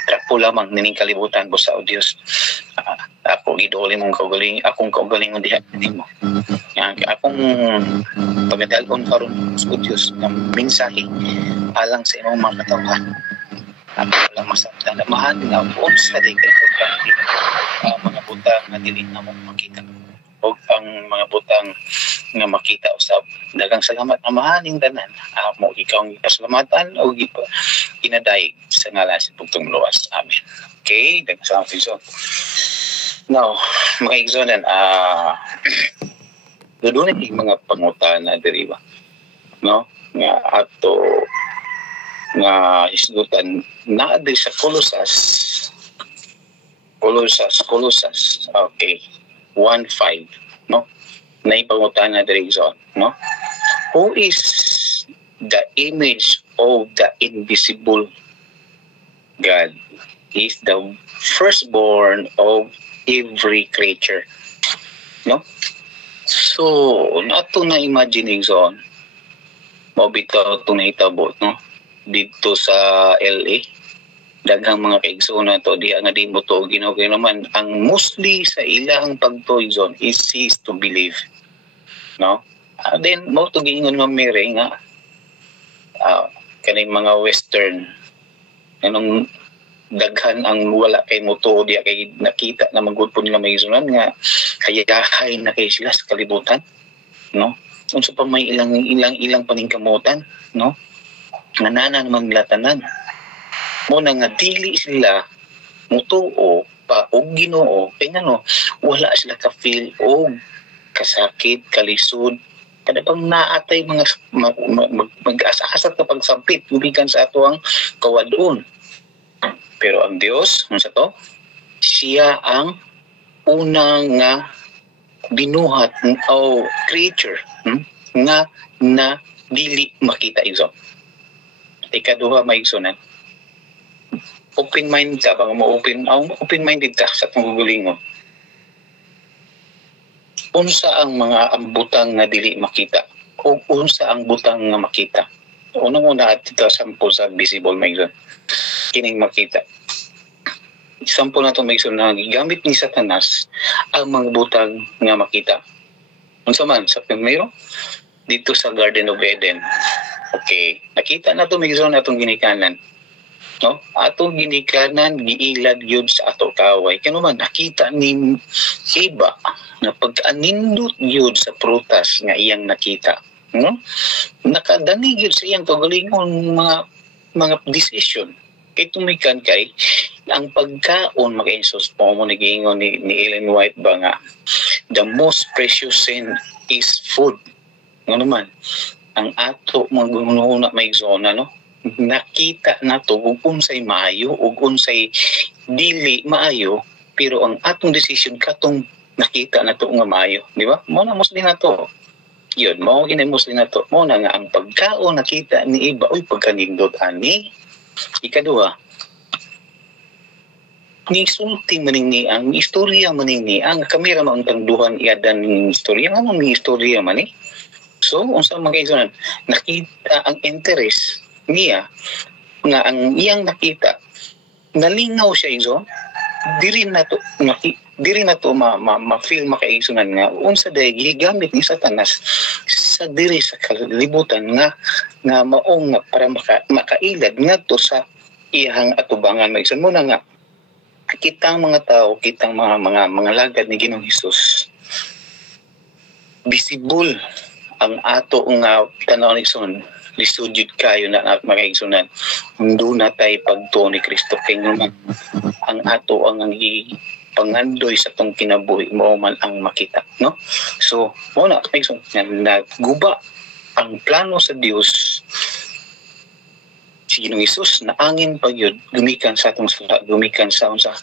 trapo lamang nining kalibutan busa o Dios. Ako idoli mong kaugaling, akong kaugalingon diha nimo. Akong pagadalon karon sa Dios ng mensahe alang sa imong mga katawhan. Ako lang masabtan na mahal nga po sa di kay mga butang na dili na mo makita. O ang mga butang nga makita usab. Daghang salamat na mahaling tanan. Mo ikaw ang pasalamatan o ginadayeg sa ngalan sa bugtong luwas. Amen. Okay, daghang salamat Igsoon. Now, mga Igsoonan, doon yung mga pangutana diri ba? No? Nga ato nga isgutan na di sa Colossus. Okay. 1:5, no? Na ipangutana diri Igsoon, no? Who is the image of the invisible God? He is the firstborn of every creature. No? So, nato na imagine Igsoon. Mabitaw itong nahitabo, no? Dito sa LA. Daghang mga kaigsoon na to, di nga di mo to Ginoo naman. Ang mostly sa ilang pagtuigsoon is cease to believe. No? Then, mo to giingon nga Mary nga, kaning mga western, anong daghan ang wala kay moto diya kay nakita na magudpon nga may isunan nga kayahay na kay sila sa kalibutan, no? Unsa pa may ilang paningkamutan, no? Nga nana naman milatanan mo na nga dili sila mutuo pa og Ginoo kay ngano wala sila ka feel og kasakit kalisod kada pang naatay mga mag-asa-asa ka pagsampit gubikan sa ato ang kawadon. Pero ang Dios unsa to siya ang unang nga binuhat o creature nga na dili makita Igsoon. Ikaduha maigsunan open mind ka bang open minded ka sa tunggulingon. Unsa ang mga ambutang nga dili makita o unsa ang butang nga makita. Unang-una at ito sample sa visible maigsoon kining makita. Sample na itong maigsoon na gigamit ni Satanas ang mga butang nga makita. Unsa man sa primero dito sa Garden of Eden. Okay, nakita na ito maigsoon atong ginikanan. No? Atong ginikanan giilad yun sa ato kaway. Kaya naman nakita ni iba na pag-anindot yun sa prutas nga iyang nakita. No? Nakadanig yun sa iyang kagalingon mga decision. Kaya tumikan kay ang pagkaon maka-insos po mo nag-iingon ni Ellen White ba nga the most precious sin is food. Nga naman ang ato maguna may zona no nakita nato ug unsay maayo ug unsay dili maayo pero ang atong decision katong nakita nato nga maayo di ba mo na musli nato yun mo ginamos nato mo na nga ang pagkaon nakita ni iba oy pagkanindot ani ikaduha ni sulti maning ni ang istorya maning ni ang kamera man ang tangduhan iadan ning istorya nga man ni istorya man ni so unsa man kayson nakita ang interest niya nga ang iyang nakita nalingaw siya iso diri na to ma-feel makaisunan nga unsa day gigamit ni Satanas sa diri sa kalibutan nga maong nga para makailad ngadto sa iyang atubangan maigsoon mo na nga kitang mga tao, kitang mga lagad ni Ginoong Hesus, visible ang ato nga tanaw ni Igsoon, lisod yun kayo na mga igsunan. Mundo na tayo pagtuo ni Kristo kay naman ang ato ang pangandoy sa tong kinabuhi mo man ang makita, no? So, mo na igsoon naguba ang plano sa Dios. Si Ginoong Hesus na angin pagyud gumikan sa atong sala, gumikan sa unsa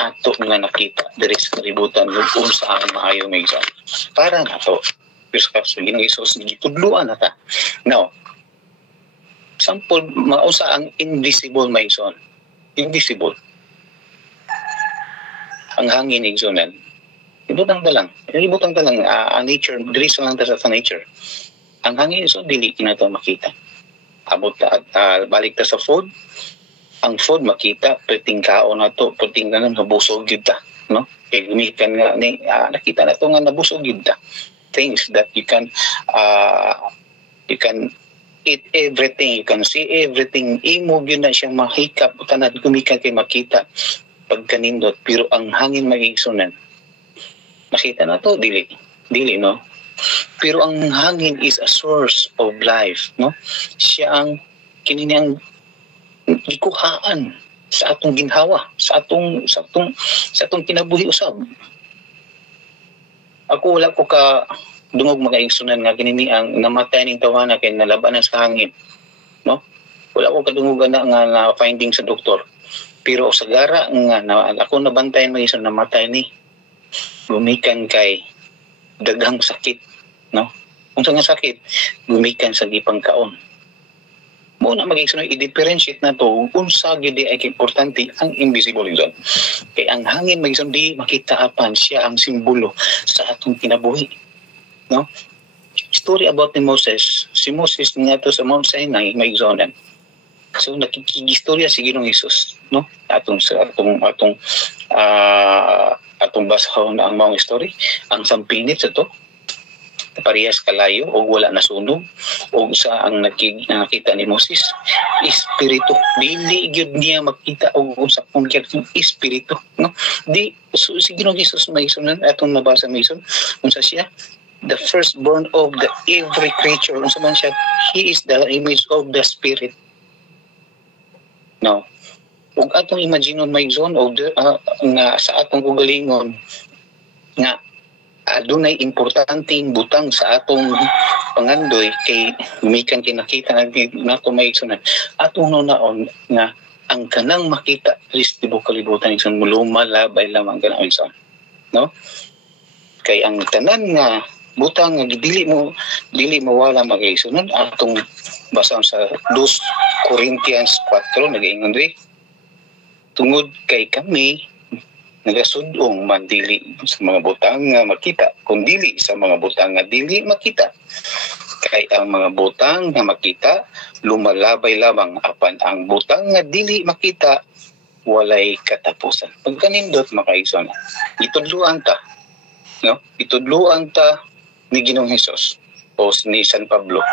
ato nga nakita diri sa kalibutan kung saan maayo may igsoon. Para na to pero sa Ginoong Hesus gitudluan na ta. Now, sample mausa ang invisible may igsoon. Invisible. Ang hangin igsoonan. Ibutang talang ang nature, diri sa lang ta sa nature. Ang hangin so dili kinato makita. Abot balik ta sa food. Ang food makita perting kaon nato, perting ganun nabusog gyud ta, no? Kay gumikan nga ni nakita nato nga nabusog gyud ta. Things that you can eat everything, you can see everything. Imo gyud na siyang mahikap tanan gumikan kay makita pagkanindot, pero ang hangin magigsunan. Makita na to dili no? Pero ang hangin is a source of life, no? Siya ang kininiyang ikuhaan sa atong ginhawa, sa atong kinabuhi usab. Ako wala ko ka dungog magaigsunan nga kinini ang namatay ning tawhana kay nalabanan sa hangin, no? Wala ko kadungogan na finding sa doktor. Pero sa gara nga ako nabantayan magigsunan namatay ni gumikan kay daghang sakit, no? Unsa nga sakit? Gumikan sa gipang kaon. Mo na magigsunan i-differentiate na to unsa gyud ay importante ang invisible zone. Kay ang hangin magigsunan di makita apan siya ang simbolo sa atong kinabuhi, no? Story about ni Moses. Si Moses nga to sa Mount Sinai magigsunan. So nakikigistorya si Ginoong Hesus, no? Atong basahon na ang mga story, ang sampinit sa to parehas kalayo o wala nasunog o sa ang nakita ni Moses espiritu, dili gyud niya makita o sa pungkit ng espiritu, no? Di so, si Ginoong Hesus may sunan atong nabasa may sun unsa siya the firstborn of the every creature, unsa man siya, he is the image of the spirit, no? Ug atong imaginon may zone of the nga sa atong ugalingon nga adunay importanteng butang sa atong pangandoy kay gumikan kay nakita nato may igsunan atong nonaon nga ang kanang makita is tibok kalibutan igsoon lumalabay lamang kanang igsoon, no? Kay ang tanan nga butang nga dili mawala mag-igsunan atong basahon sa 2 Corinthians 4 nagaingon diri tungod kay kami nagasudong man dili sa mga butang nga makita kun dili sa mga butang nga dili makita, kay ang mga butang nga makita lumalabay lamang apan ang butang nga dili makita walay katapusan. Pagkanindot makaigsoon itudluan ta, no? Itudluan ta ni Ginoong Hesus o ni San Pablo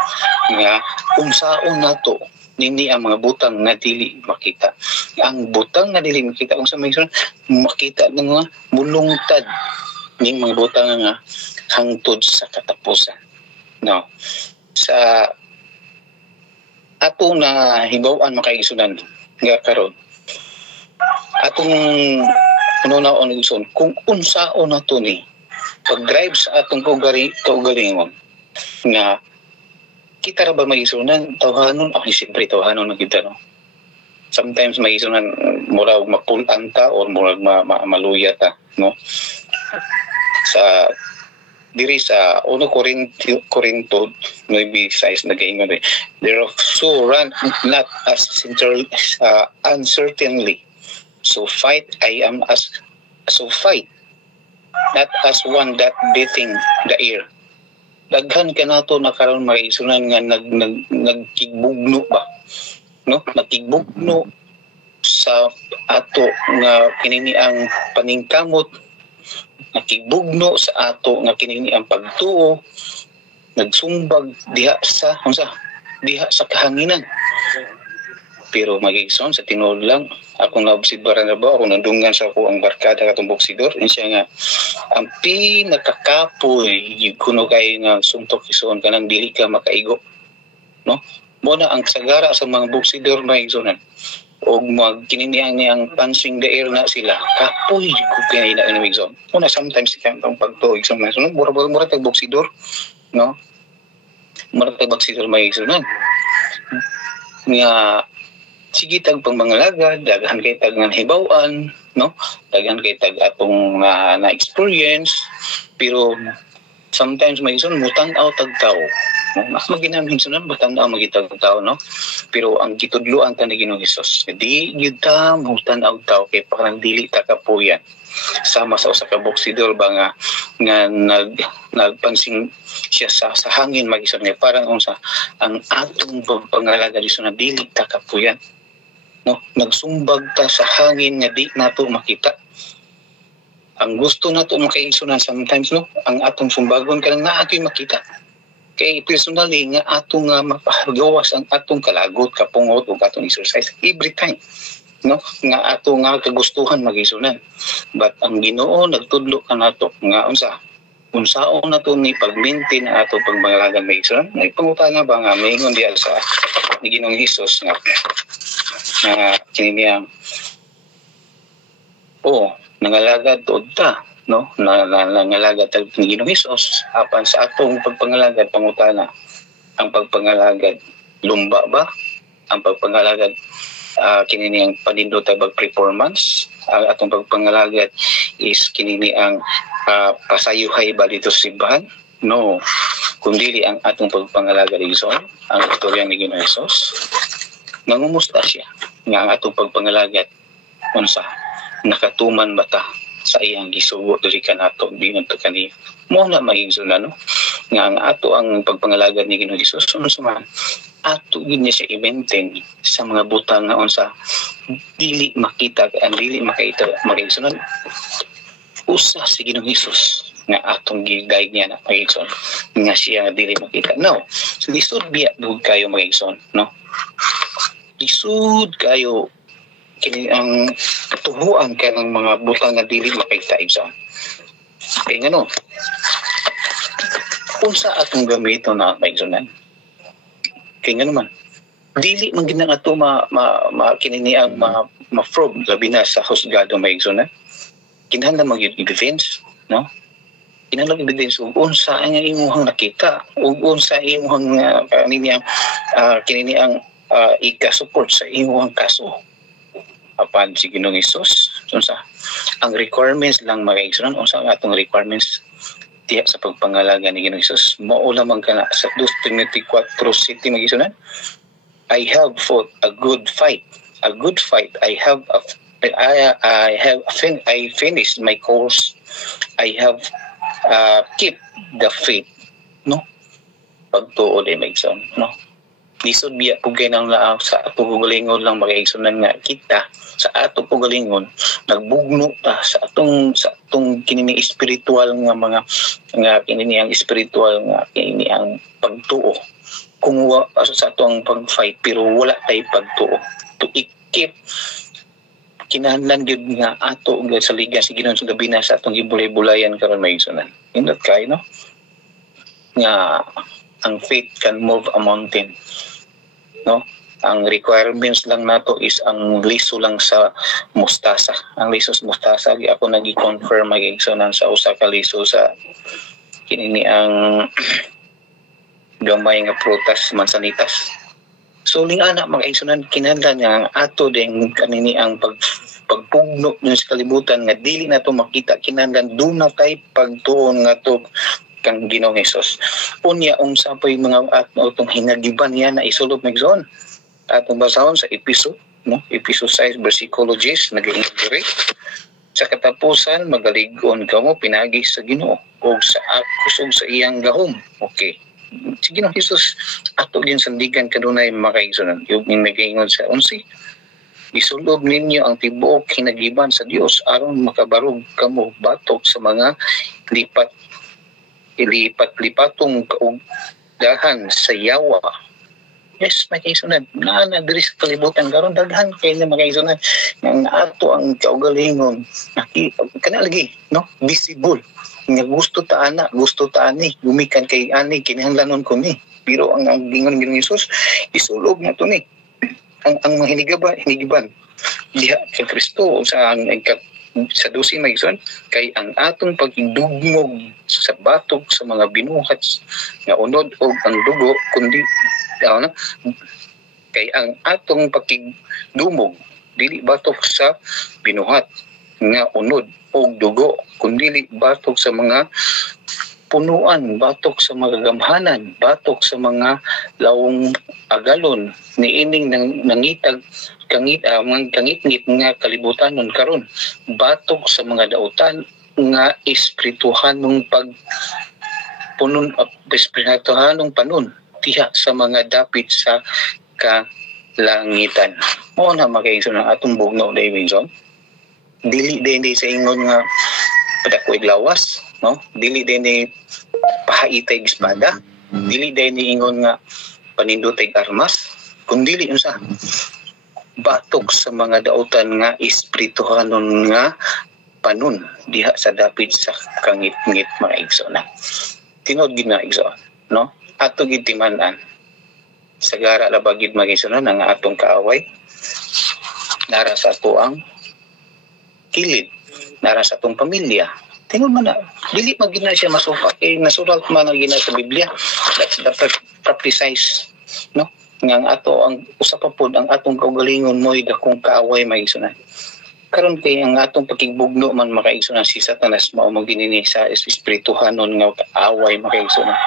nga unsaon nato nini ang mga butang na dili makita. Ang butang na dili makita kung sa may makita ng mga bulungtad ning mga butang nga hangtod sa katapusan, no? Sa ato na hibaw-an makaigsunan nga karon atong unaon igsoon kung unsaon nato ni pag-drive sa atong kaugalingon nga kita ra ba maigsunan tawhanon siyempre tawhanon na kita, no? Sometimes maigsunan murag mapulan ta or murag maluya ta, no? Sa diri sa 1 Corinto 9:6 nagaingon there are so run not as uncertainly so fight not as one that beating the air. Daghan ka nato na karon maigsunan nga nagkigbugno ba, no? Nagkigbugno sa ato nga kinini ang paningkamot, nagkigbugno sa ato nga kinini ang pagtuo, nagsumbag diha sa kahanginan. Pero mag-igsoon sa tinuod lang, akong naobserbahan na ba, akong nandungan sa ako ang barkada katong boksidor, siya nga, ang pinakakapoy, yung kuno kayo nga suntok isuon ka nang dili ka makaigo. No? Muna ang sagara sa mga boksidor mag-igsoonan. O magkininiang niyang punching the air na sila, kapoy yung kaya na mag-igsoon. Muna sometimes kaya itong pagtuig sa mga sunod, mura tag boksidor, no? Mura tag boksidor mag-igsoonan. Nga, sige tag pang mga lagad, daghan kay tag nga hibawaan, no? Daghan kay tag atong na-experience, pero sometimes may isun mutanaw tag tao. No? Mas maginamhin sunan mutanaw magitag tao, no? Pero ang gitudloan ta ni Ginoong Hesus, di gyud ta mutanaw tao kay parang dili ta kapuyan. Sama sa usa ka boksidor ba nga nagpansing siya sa hangin mag-isun nga parang unsa ang atong pangalaga di na dili ta kapuyan. No, nagsumbag ta sa hangin nga di nato makita. Ang gusto nato makaigsunan sometimes, no, ang atong sumbagon kanang naatoy makita. Kay personally nga atong mapahagawas ang atong kalagot, kapungot ug atong exercise every time, no, nga ato nga kagustuhan magisunan. But ang Ginoo nagtudlo kanato nga unsaon nato ni pag-maintain ang ato pagmangalagan magisunan. May pangutana ba nga maingon diya sa ni Ginoong Hesus nga kiniyang nangalagad tuod ta, no, nangalagad tag ni Ginoong Hesus apan sa atong pagpangalagad pangutana, ang pagpangalagad lumba ba, ang pagpangalagad kinini ang panindot bag performance, ang atong pagpangalagad is kinini ang pasayuhay ba dito sa simbahan? No, kundi ang atong pagpangalagad igsoon ang istorya ni Ginoong Hesus. Nangumusta siya nga ang atong pagpangalagad unsa nakatuman ba ta sa iyang gisugo diri kanato binon to kani mo na magigsunan, no, nga ang ato ang pagpangalagad ni Ginoong Hesus unsa man ato gid niya siya i-maintain sa mga butang nga unsa dili makita ang dili makaita magigsunan usa si Ginoong Hesus nga atong gigayad niya na magigsun nga siya dili makita. No, so lisod biya dug kayo magigsun, no, lisod kayo kini ang tubuan ka ng mga butang nga dili makita igsoon. Kaya nga no, unsa atong gamiton na maigsunan? Kaya nga naman, dili man ginang ato kinini ang ma-probe labi na sa husgado maigsunan. Kinahanglan mag-evidence, no? Kinahanglan evidence ug unsa ang imong nakita ug unsa imong kinini ang ika-support sa imong kaso. Apan si Ginoong Hesus, unsa ang requirements lang magaigsunan, unsa ang atong requirements diya sa pagpangalaga ni Ginoong Hesus? Mao lamang kana sa 2 Timothy 4:7 magigsunan. I have fought a good fight. I finished my course. I have keep the faith, no? Pagtuo di maigsoon, no? Lisod biya po ganang sa ato pugalingon lang magaigsunan nga kita sa ato pugalingon nagbugno ta sa atong kinini espiritual nga mga nga kinini ang espiritual nga kinini ang pagtuo kung sa atong pag-fight pero wala tay pagtuo to ikip kinahanglan gyud nga ato sa liga si Ginoon sa gabi na sa atong gibulay-bulayan karon maigsunan indot kay, no, nga ang faith can move a mountain, no. Ang requirements lang nato is ang liso lang sa mustasa. Ang liso sa mustasa ako nagi-confirm magigsunan sa usa ka liso sa kinini ang gamay nga prutas mansanitas. So ling ana magigsunan kinahanglan nga ato ding kanini ang pagpugno sa kalibutan nga dili nato makita kinahanglan duna kay pagtuon nga to kang Ginoong Hesus. Unya unsa pa yung mga atong hinagiban niya na isulod magigsoon. Atong basahon sa episode, no? Episode 6 versikulo 10 nag-integrate sa katapusan magalig-on kamo pinagi sa Ginoo o sa kusog sa iyang gahom. Okay, si Ginoong Hesus ato din sandigan kadunay makaigsunan yung nagaingon sa 11 isulod ninyo ang tibuok hinagiban sa Dios aron makabarog kamo batok sa mga lipat-lipatong kaugdahan sa yawa, Yes, makaisunan. Na diri sa kalibutan karon daghan kay na makaisunan nga ato ang kaugalingon. Kana lagi, no? Visible. Nga gusto ta ana, gusto ta ani, gumikan kay ani kinahanglanon ko ni. Pero ang gingon ng Hesus isulog na to ni. Ang hinigiban diha kay Kristo sa sa dusi maigsoon kay ang atong pagdugmog sa batok sa mga binuhat nga unod og ang dugo kundi kay ang atong pagdumog dili batok sa binuhat nga unod og dugo kundi batok sa mga punuan, batok sa mga gamhanan, batok sa mga lawong agalon niining nangitag kangit-ngit nga kalibutanon karon, batok sa mga dautan nga espirituhanong espirituhanong panon diha sa mga dapit sa kalangitan. Mo na makaingon ng atong bugnaw Davidson. Dili din sa ingon nga padakoy lawas, no? Dili din ni pahaitay espada, dili din ni ingon nga panindotay armas, kundi dili unsa batok sa mga dautan nga espirituhanon nga panon diha sa dapit sa kangit-ngit mga igsoon. Tinod gid na igsoon, no? Ato gid timan-an sa gara labagid mga igsoon nga atong kaaway nara sa ato ang kilid, nara sa atong pamilya. Tingnan man na, dili magid na siya masuka kay nasulat man ang gina sa Biblia. That's the practice, no? Nga ato ang usa pa pod ang atong kaugalingon mo'y dakong kaaway maigsunan. Karon kay ang atong pakigbugno man makaigsunan si Satanas mao magdinini sa espirituhanon nga kaaway makaigsunan.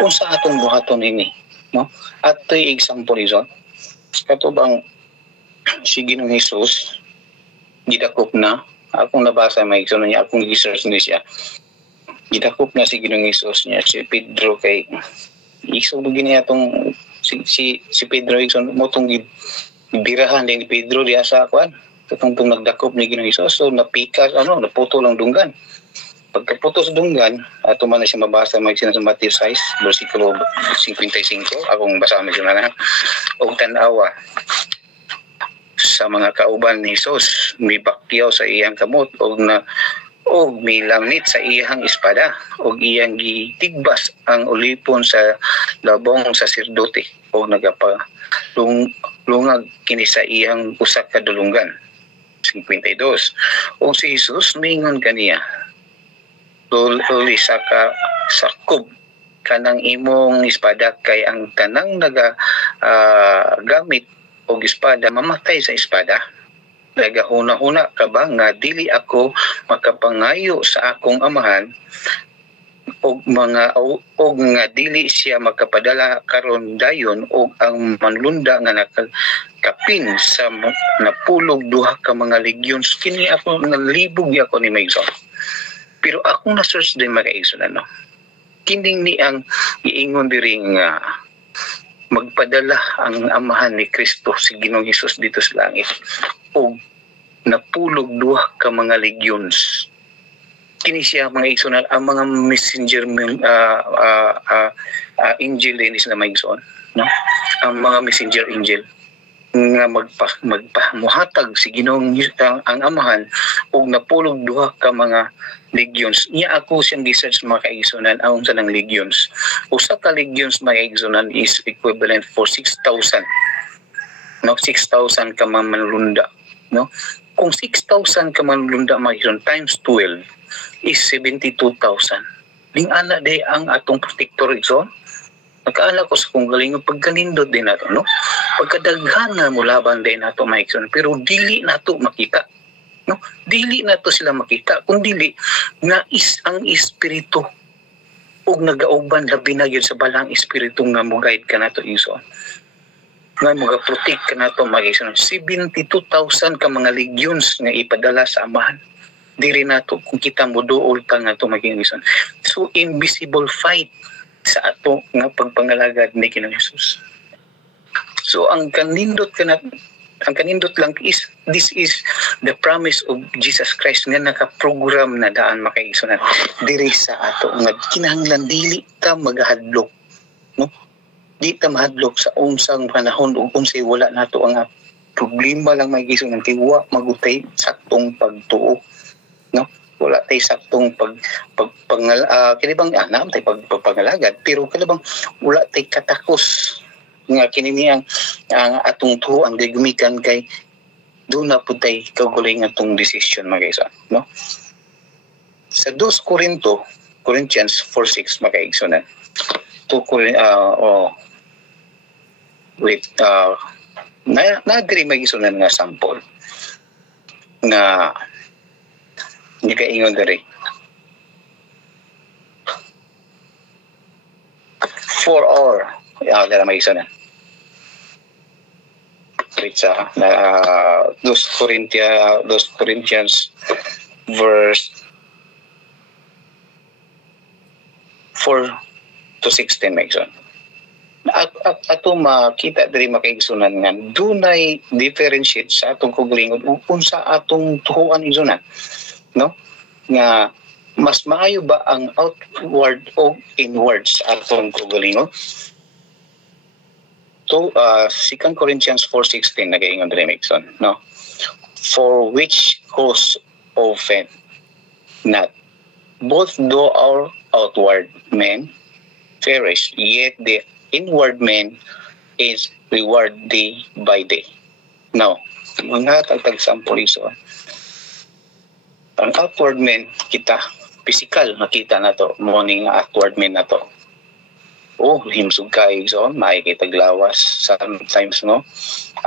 Unsa atong buhaton ini, no? Ato'y example ison. Katubang si Ginoong Hesus gidakop na akong nabasa maigsunan niya akong research ni siya. Gidakop na si Ginoong Hesus niya si Pedro kay iso begini atong si Pedro Igson motong birahan din ni Pedro diya sa kwan katong nagdakop ni Ginoong Hesus so napikas naputol ang dunggan. Pagkaputos dunggan ato man na siya mabasa magsinan sa Matthew 6 versikulo 55 akong basa magsinan na og tan-awa sa mga kauban ni Hesus mibakyaw sa iyang kamot og milangit sa iyang espada og iyang gitigbas ang ulipon sa labong saserdote o nagapalungag kini sa iyang usa ka dulunggan. 52 o si Hesus mingon kaniya duli sa sakop kanang imong espada kay ang tanang gamit og espada mamatay sa espada. Nagahuna-huna ka ba nga dili ako makapangayo sa akong amahan og nga dili siya makapadala karon dayon og ang manlunda nga nakakapin sa napulog duha ka mga legions kini ako nalibog ako ni Maigson. Pero akong na-search din makaigson kining ni ang giingon diri nga magpadala ang amahan ni Kristo si Ginoong Hesus dito sa langit o napulog duha ka mga legions. Kini siya mga igsoon ang mga messenger angel din is na maigsoon, no? Ang mga messenger angel nga magpamuhatag si Ginoong ang amahan og napulog duha ka mga legions. Niya ako siyang research mga kaigsunan ang sa ng legions. Usa ka legions mga kaigsunan is equivalent for 6,000. No, 6,000 ka manlunda, no? Kung 6,000 ka manlunda mga times 12 is 72,000. Ding ana day ang atong protector igsoon. Nakaala ko sa kung galing pagkanindot din nato, no? Pagkadaghan na mo laban din nato mga kaigsunan pero dili nato makita. No, dili na to sila makita kung dili nga ang espiritu og nagauban labi na gyud sa balang espiritu nga mo-guide kanato iso nga mga-protect kanato mag-iso 72,000 ka mga legions nga ipadala sa amahan diri nato kung kita mo duol pa nga to maging iso. So invisible fight sa ato nga pagpangalagad ni Ginoong Hesus. So ang kanindot lang is this is the promise of Jesus Christ nga nakaprogram na daan makaigsunan diri sa ato nga kinahanglan dili ta magahadlok, no? di ta mahadlok sa unsang panahon ug unsay wala nato ang problema lang may giso ng tiwa magutay saktong pagtuo, no? Wala tay saktong kini bang anam tay pagpangalagad pero kini bang wala tay katakos nga kini ang atong tuo ang gigumikan kay do na pud tay kaguling atong decision mga guys, no? Sa 2 Corinthians 4:6 makaigsunan. Na-agree mag-isunan nga sample nga hindi ka ingon dari. For all, dala mag-isunan. Wait sa 2 Corinthians verse 4-16 megson. Ato makita diri makaigsunan nga dunay differentiate sa atong kaugalingon ug sa atong tuhuan igsunan, no? Nga mas maayo ba ang outward o inward sa atong kaugalingon? So 2 Corinthians 4:16 nagaingon diri megson, no? For which cause offend not both though our outward men perish, yet the inward man is reward day by day. Now, mga tag-sample iso. Ang outward man kita, physical nakita na to, morning outward man na to. Oh, himsug kay so, makikita glawas sometimes, no?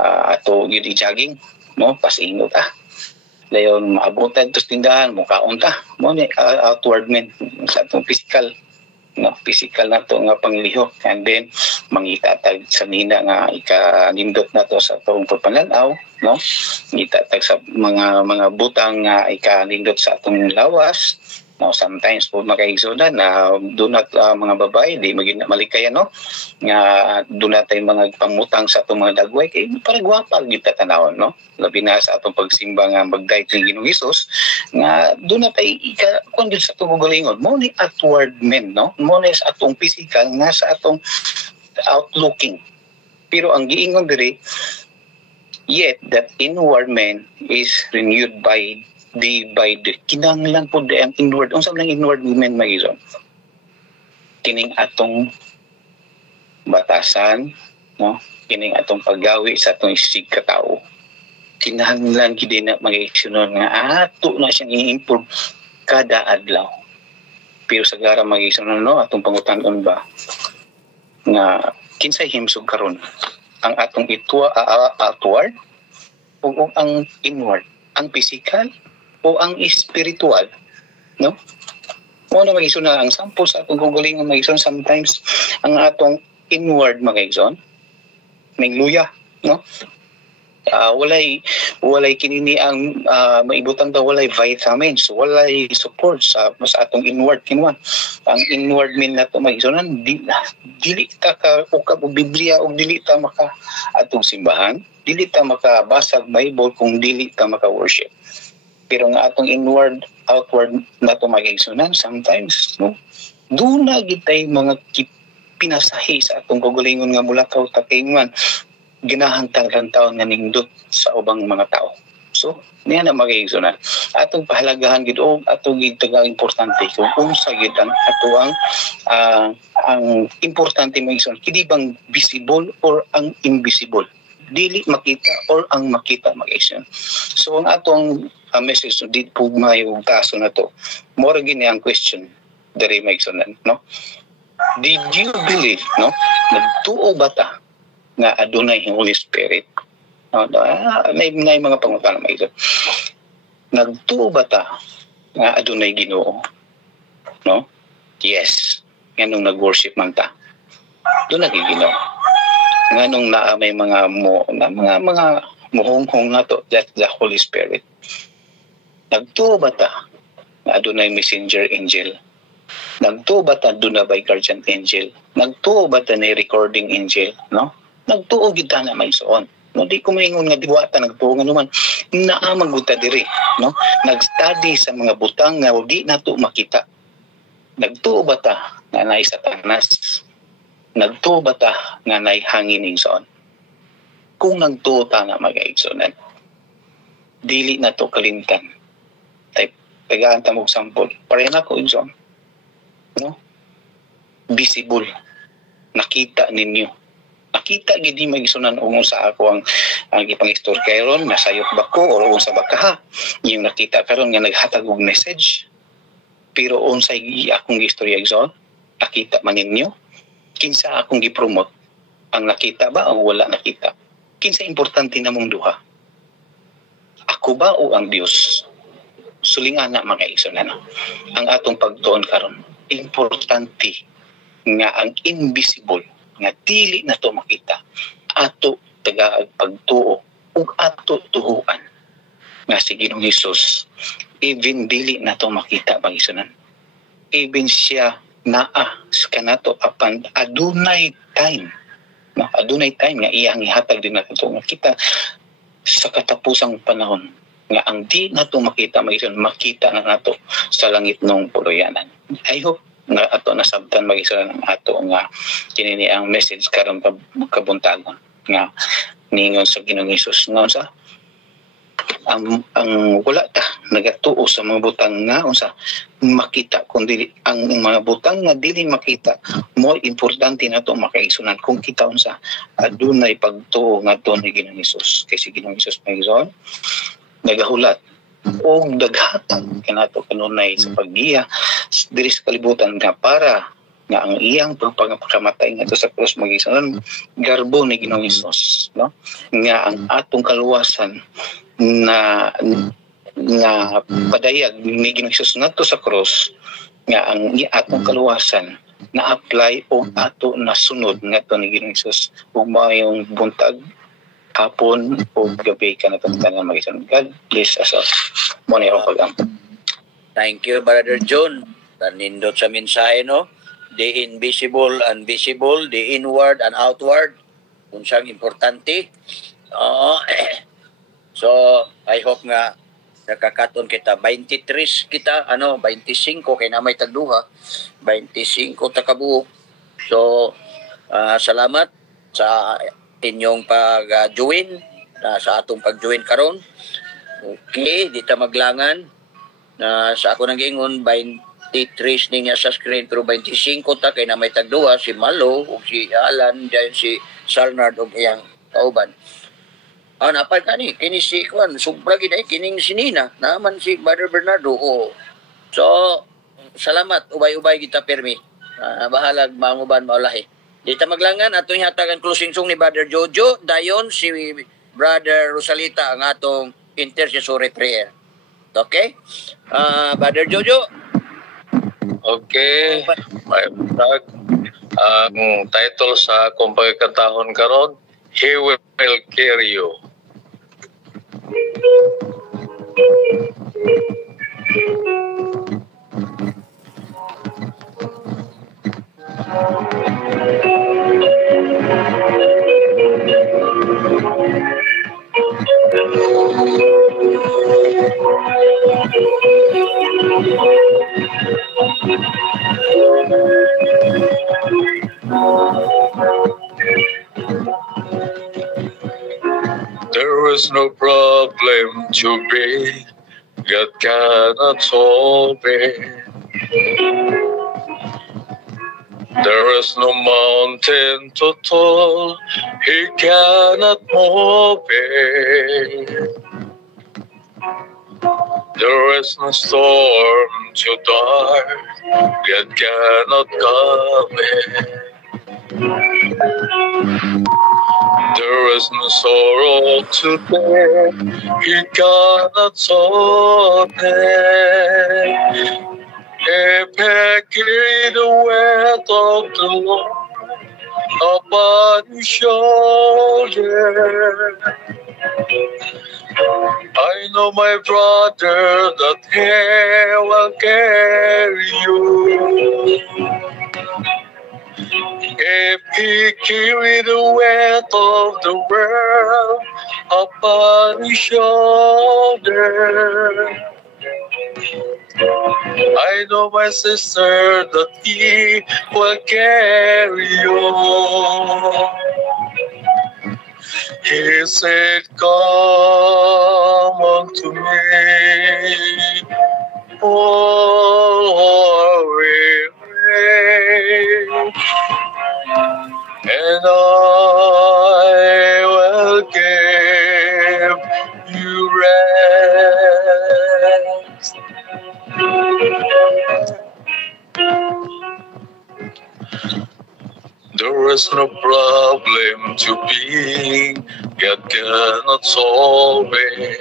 Ato yun i-jogging, no? Pasingot dayon maabutan to tindahan mo kaon ta mo ni outward man sa atong physical, no? Physical na to nga panglihok and then mangita tag sa nina nga ikanindot na to sa atong pananaw, no? Ngita tag sa mga butang nga ikanindot sa atong lawas. No, sometimes po makaigsunan na dunat mga babae di maging malikayan, no? Nga dunat tay mga pamutang sa atong mga dagway kay para gwapa kita tanawon, no? Labi na sa atong pagsimba nga magdayeg kay Ginoong Hesus nga dunat tay kung sa atong kaugalingon mo ni outward men, no? Mo ni sa atong physical nga sa atong outlooking. Pero ang giingon diri, yet that inward man is renewed by day by day. Kinahanglan po ang inward. Unsa lang inward women magison? Kining atong batasan, no? Kining atong paggawi sa atong isig katao. Kinahanglan gid na mag-igsunon nga ato na siyang i-improve kada adlaw. Pero sa gara mag-igsunon, no, atong pangutan-on ba nga kinsay himsog karon ang atong outward o ang inward, ang physical o ang spiritual, no? Mo na mag-igsoon na ang sample sa atong kaugalingon mag-igsoon sometimes ang atong inward mag-igsoon nagluya, no? Walay kinini ang maibutang daw walay vitamins, walay support sa atong inward kinwan. Ang inward min nato mag-igsoonan dili ta ka ukab og Biblia og dili ta maka atong simbahan, dili ta makabasa Bible kung dili ta maka-worship. Pero nga atong inward, outward na ito mag-igsunan sometimes, no? Doon na gitay mga pinasahi sa atong kaugalingon nga mulakaw takingman ginahantang-hantawon nga nindot sa ubang mga tao. So, niya na mag-igsunan. Atong pahalagahan gid o atong gid taga-importante kung unsa gid ang ato ang importante mag-igsunan. Kidi bang visible or ang invisible? Dili makita or ang makita mag-igsunan. So, ang atong message di po mayo kaso na to. More gini ang question dari maigsunan, no? Did you believe, no? Nagtuo ba ta nga adunay Holy Spirit? No, may mga pangutana maigsunan. Nagtuo ba ta nga adunay Ginoo? No? Yes. Nganong nag-worship man ta. Doon nagiginaw. Nganong na may mga muhonghong na to, that's the Holy Spirit. Nagtuo ba ta na adunay messenger angel? Nagtuo ba ta aduna by guardian angel? Nagtuo ba ta na recording angel, no? Nagtuo gid ta na may suon. No, di ko maingon nga diwata nagtuo nga naman naa maguta diri, no? Nag-study sa mga butang nga di nato makita. Nagtuo ba ta na naay Satanas? nagtuo ba ta nga naihangin igsoon? Kung nagtuo ta nga mag-igsonan, dili na to kalimtan. Tagaan ta mong sampol. Pareha na ko igsoon. No? Visible. Nakita ninyo. Nakita gid ni magisunan ung sa ako ang ipang-istor karon nasayop ba ko o ung sa baka yung nakita karon nga naghatag og message. Pero unsay akong istorya igsoon, nakita man ninyo. Kinsa akong gi-promote, ang nakita ba o wala nakita? Kinsa importante na mong duha? Ako ba o ang Dios? Sulingan na mga igsoon. Ang atong pagtuon karon, importante nga ang invisible nga dili na to makita ato tagaag pagtuo ug ato tuhuan nga si Ginoong Hesus even dili na to makita pagisunan even siya naa sa kanato apan adunay time nga iyang ihatag din nato nga kita sa katapusang panahon nga ang di na to makita makita na nato sa langit nung puluyanan. I hope nga ato nasabtan mag-isa ng ato nga kinini ang message karon kabuntagon nga ningon sa Ginoong Hesus nga unsa ang wala ta nagatuo sa mga butang nga unsa makita kundi ang mga butang nga dili makita mo importante nato makaigsunan kung kita unsa adunay pagtuo nga to ni Ginoong Hesus kay si Ginoong Hesus magison nagahulat o daghatag kanato kanunay sa paggiya diri sa kalibutan nga para nga ang iyang pagpakamatay nga sa krus magisan garbo ni Ginoong Hesus no nga ang atong kaluwasan na padayag ni Ginoong Hesus ngadto sa krus nga ang atong kaluwasan na apply o ato nasunod ngadto ni Ginoong Hesus ug mayong buntag hapon o gabi ka na tantanan mag-isang. God bless us all. Muna yung pag-ampo. Thank you, Brother John. Tanindot sa mensahe, no? The invisible and visible, the inward and outward. Kung siyang importante. So, I hope nga nakakaton kita. 23 kita, 25 kay na may tagduha. 25 takabuo. So, salamat sa inyong pag-join sa atong pag-join karon. Okay, di ta maglangan sa ako nang giingon 23 niya sa screen pero 25 ta kay na may tagduha si Malo ug si Alan diyan si Salnard ug iyang kauban. Napay kani kini si Kwan sobra gid ay kining sinina naman si Brother Bernardo. So salamat ubay-ubay kita permi. Bahalag manguban maulahi. Dito maglangan atong ihatagan closing song ni Brother Jojo dayon si Brother Rosalita ang atong intercessory prayer. Okay? Brother Jojo. Okay. May tag ang title sa akong pagkatahon karon, He will carry you. There is no problem too big God cannot solve it. There is no mountain too tall He cannot move it. There is no storm too dark God cannot calm it. There is no sorrow to bear He cannot solve it. If I carry the weight of the Lord upon His shoulder, I know my brother that He will carry you. If He carry the weight of the world upon His shoulder, I know my sister that he will carry on. He said, come unto me, all weary, and I will give you rest. There is no problem to be, God cannot solve it.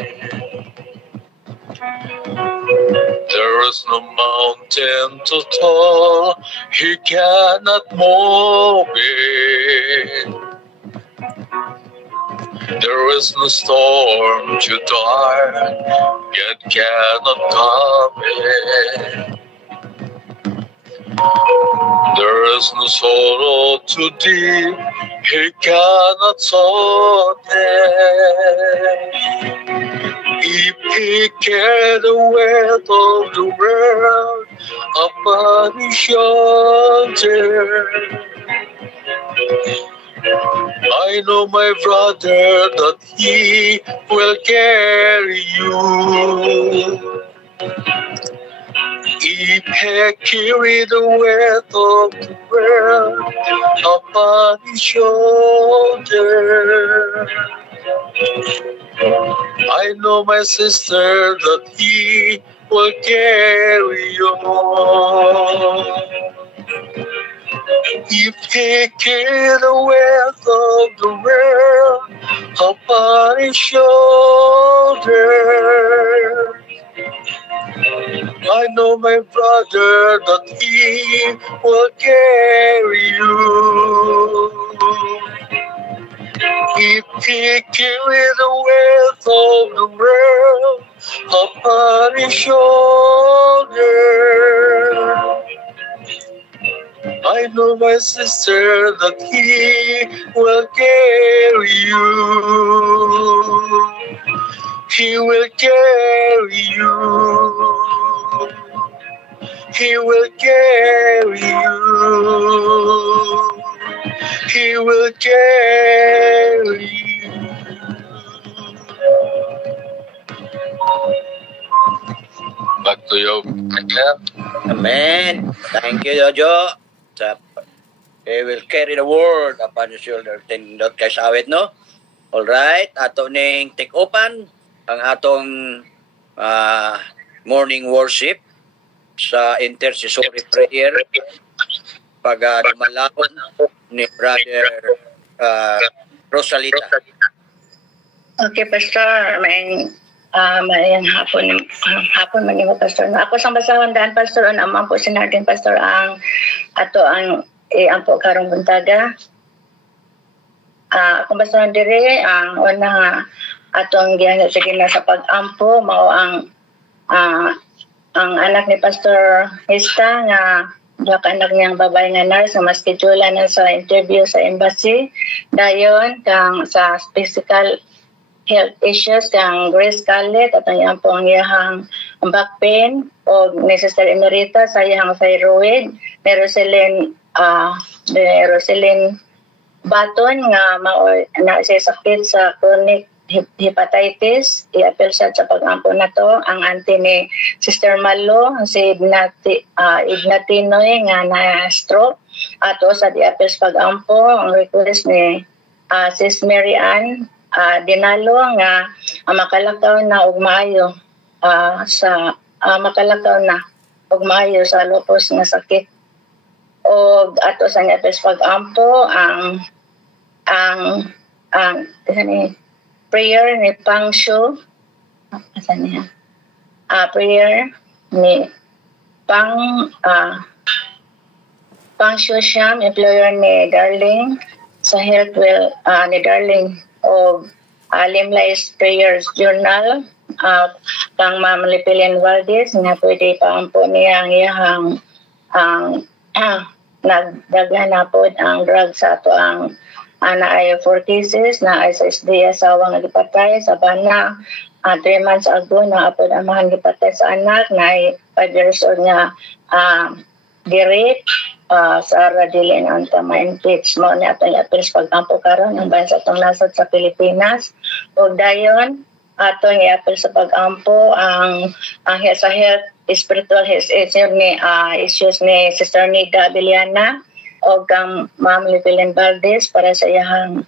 There is no mountain too tall, He cannot move it. There is no storm too dark, God cannot calm it. There is no sorrow too deep, He cannot solve it. If He carried the weight of the world upon His shoulder, I know my brother that He will carry you. If He carried the weight of the world upon His shoulder, I know my sister that He will carry on. If He carried the weight of the world upon His shoulder, I know my brother that He will carry you. If He carried the weight of the world upon His shoulder, I know my sister that He will carry you. He will carry you. He will carry you. He will carry you. Back to you. Amen. Thank you, Jojo. He will carry the word upon his shoulder. Tindot kay sawit, no? Alright. Ato ning take open ang atong morning worship sa intercessory prayer pag dumalakon ni Brother Rosalita. Okay, Pastor. Mayang hapon maging Pastor. Ako sang basahon daan, Pastor, ang amang po sinardin, Pastor, ang ato ang ampo karong buntaga. Akong basahon dire ang una nga atong gihan sa gina sa pag-ampo mao ang anak ni Pastor Hesta nga duha ka anak niyang babae nga nurse nga ma-schedule na sa interview sa embassy dayon kang sa physical health issues kang Grace Scarlett at ang pong iyahang back pain o ni Sister Emerita sa iyahang thyroid, ni Roselyn Baton nga na siya sakit sa chronic hepatitis. I-apel siya sa pag-ampo na to. Ang auntie ni Sister Malo, si Ignatinoy nga na stroke. Ato sa di-apel sa pag-ampo. Ang request ni Sis Mary Ann Dinalo nga makalakaw na og maayo sa sa lupus nga sakit. O ato sa di-apel sa pag-ampo ang prayer ni Pangshu, prayer ni Pangshu Sham, employer ni Darling, sa health well ni Darling, o Limelight Prayers Journal, kang Ma'am Lipilian Valdez, nga pwede paampo niya ang iyahang nagdaghan na po ang drug sa ato ang na ay 4 cases na ay sa SD asawa nga gipatay sa bana 3 months ago na apod amahan gipatay sa anak na 5 years old nga diri sa Radilin ang ma-impeach mo ni atong appeals pag-ampo karon ang bayan sa atong nasod sa Pilipinas. Ug dayon atong i-appeal sa pag-ampo ang sa health spiritual health issues ni Sister Nida Abiliana o kang Ma'am Livelin Valdez para sa iyang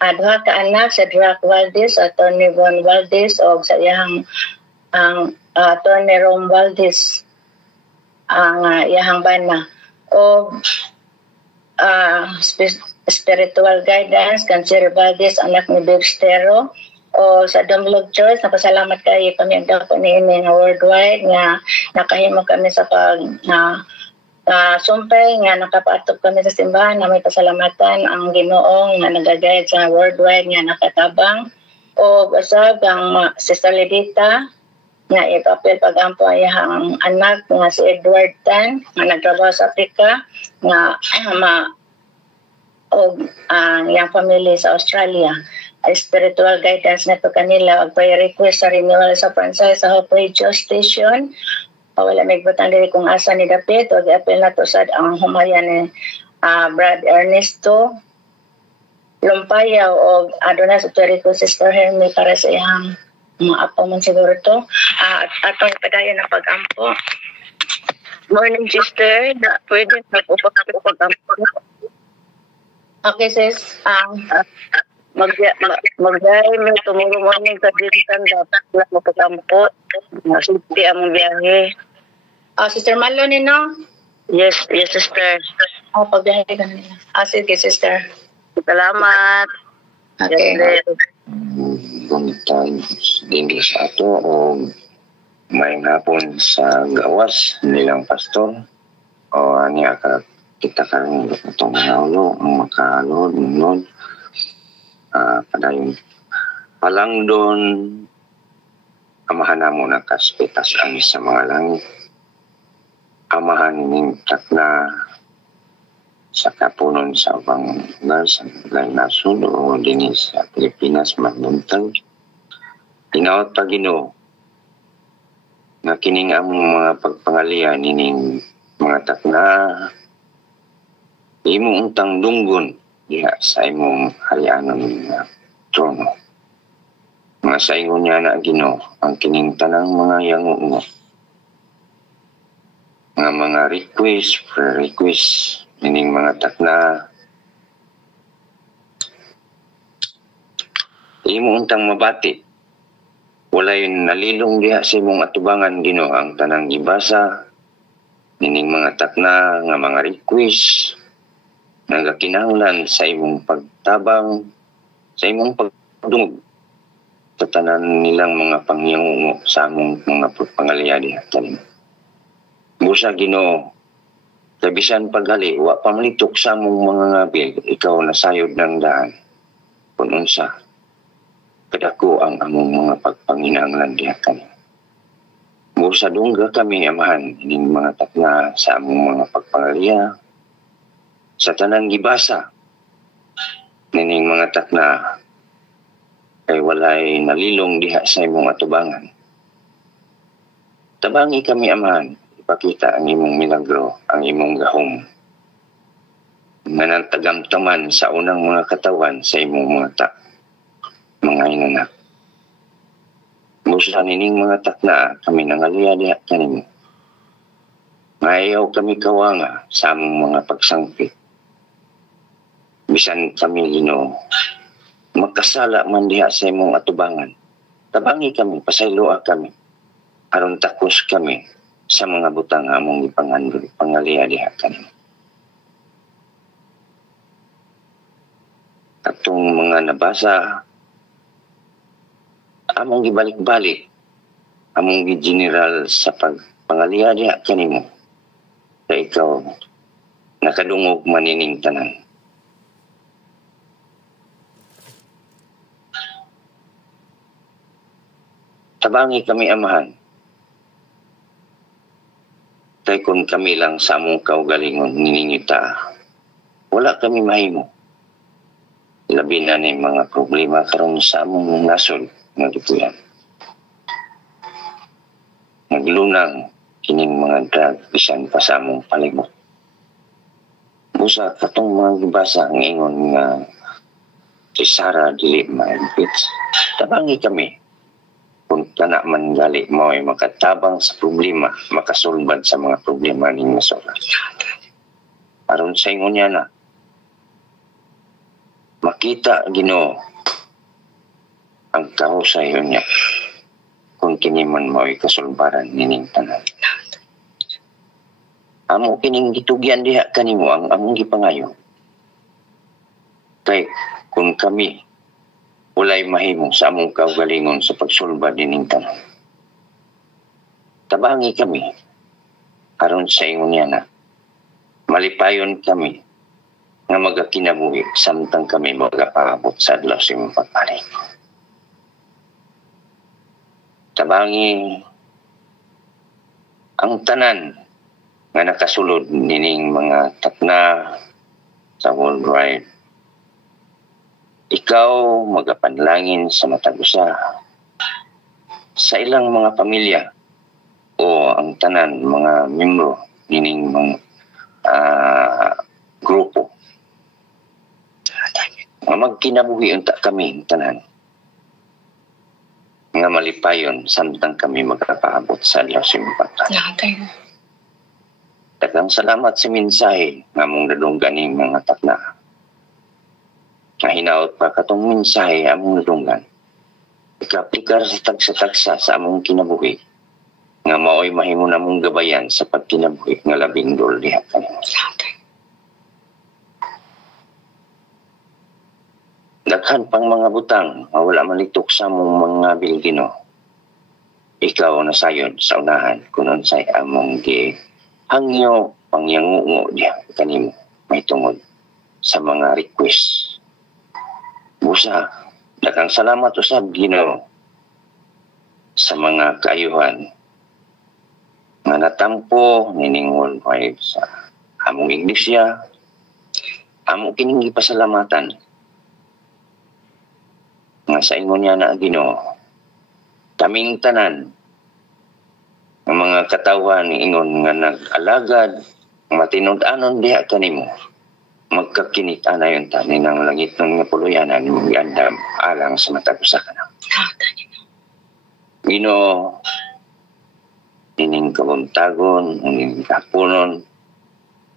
duha ka anak sa Drac Valdez, Atty. Von Valdez o sa iyang Atty. Rom Valdez ang iyang bana o spiritual guidance kan Sir Valdez anak ni Berstero o sa Dumlog Church. Napasalamat kayo kami ang dapat ni nga worldwide nga nakahimo kami sa pag sumpay nga nakapaatog kami sa simbahan na may pasalamatan ang Ginoong nga nagagayad sa worldwide nga nakatabang o usab ang Sister Lidita nga ipapil pag-ampo ang anak nga si Edward Tan nga nagtrabaho sa Africa nga ang iyang family sa Australia. Spiritual guidance na to kanila ag request sa renewal sa franchise sa Hope Radio Station. Wala may butang diri kung asa ni Dapit o gi-appeal na to sa ang humayan ni Brad Ernesto Lumpayaw o aduna sa Torico Sister Hermie para sa iyang mga apo man siguro to. Atong padayon ng pag-ampo. Morning sister, pwede mag-upak ako pag-ampo. Okay sis, mag-day may tomorrow morning sa Dinsan dapat lang mo pag-ampo. Masipti ang biyahe. Sister Malo no? Yes, sister. Pagbiyahe ka nila. Sige, sister. Salamat. Okay. Buntag din sa ato o may hapon sa gawas nilang pastor o niya ka kita karon itong naulo ang makalod nun padayon palang doon amahan mo na kaspitas ang sa mga langit amahan ning takna sa kapunon sa ubang lugar sa nasod o din sa Pilipinas magbuntag tinawat pa Ginoo nga kining among mga pagpangalian nining mga takna imong untang dunggon diha sa imong harianon nga trono mga sa ingon niya na Ginoo ang kining tanang mga yango nga mga request nining mga takna imo untang mabati walay nalilong diha sa imong atubangan Ginoo ang tanang gibasa nining mga takna nga mga request nagakinahanglan sa imong pagtabang sa imong pagdungog sa tanan nilang mga pangyangungo sa among mga pagpangaliya diha tanin busa Ginoo tabisan pagali wa pamlitok sa among mga ngabil ikaw nasayod ng daan kun unsa kadako ang among mga pagpanginahanglan diha kami busa dungga kami amahan ning mga takna sa among mga pagpangaliya sa tanang gibasa nining mga takna kay walay nalilong diha sa imong atubangan tabangi kami amahan ipakita ang imong milagro, ang imong gahom. Manantagamtaman sa unang mga katawan sa imong mga mga inanak. Musa nining mga takna kami nangaluya diha kanimo. Mayaw kami kawanga sa among mga pagsangpit. Bisan kami Ginoo magkasala man diha sa imong atubangan. Tabangi kami, pasayloa kami. Aron takos kami sa mga butang among pangaliya diha kanimo. Atong mga nabasa among gibalik-balik among gi-general sa pagpangaliya diha kanimo. Kay ikaw nakadungog manining tanan. Tabangi kami amahan. Kay kung kami lang sa among kaugalingon niningita, wala kami mahimo. Labi na ni mga problema karon sa among nasod nga dupuyan. naglunang kining mga drug bisan pa sa among palibot. Busa katong mga gibasa ang ingon nga si Sarah dili maigit. Tabangi kami kung kana man gali mo ay makatabang sa problema, makasulbad sa mga problema ninyo sa oras. Aron sa ingon niya na makita Ginoo ang kahusay niya kung kini man mo'y kasulbaran nining tanan. Amo kining gitugyan diha kanimo ang among gipangayo. Kay kung kami walay mahimo sa among kaugalingon sa pagsulbad nining tanan. Tabangi kami aron sa ingon niya na malipayon kami nga magakinabuhi samtang kami magapaabot sa adlaw sa imong pagpalit. Tabangi ang tanan nga nakasulod nining mga takna sa worldwide. Ikaw magapanlangin sa matag usa sa ilang mga pamilya o ang tanan mga membro nining mga grupo nga magkinabuhi unta kami ang tanan nga malipayon samtang kami magkapaabot sa adlaw sa imong pagpalit. Daghang salamat sa mensahe nga mong nadunggan ning mga takna. Nga hinaot pa katong mensahe among nadunggan. Ika-aplikar sa tagsa-tagsa sa among kinabuhi nga mao'y mahimo namong gabayan sa pagkinabuhi nga labing dol diha kanimo. Daghan pang mga butang nga wala malitok sa among mga bilgino. Ikaw na sayod sa unahan kung unsay among hangyo pangyangungo diha kanimo may tungod sa mga request. Busa, daghang salamat usab Ginoo sa mga kaayuhan nga natampo nining worldwide sa among iglesia. Amo kining gipasalamatan nga sa ingon niya na Ginoo kaming tanan ang mga katawan ingon nga nag-alagad matinud-anon diha kanimo magkakinit anayon ta ninang langit ng puluyanan mong gandam alang sa matag usa kana. Ginoo nining kabuntagon nining kapunon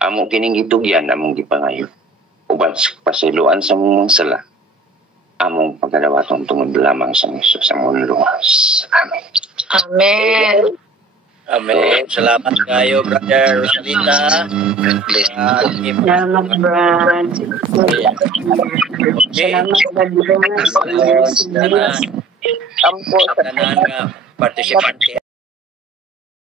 amo kining gitugyan among gipangayo uban sa pasiluan sa mong sala among pagkadawaton tungod lamang sa Hesus sa among luwas. Amen. Amen. Amen. Salamat kayo, Brother Rosalita. Salamat, Brad. Salamat, Brad. Salamat, partisipante.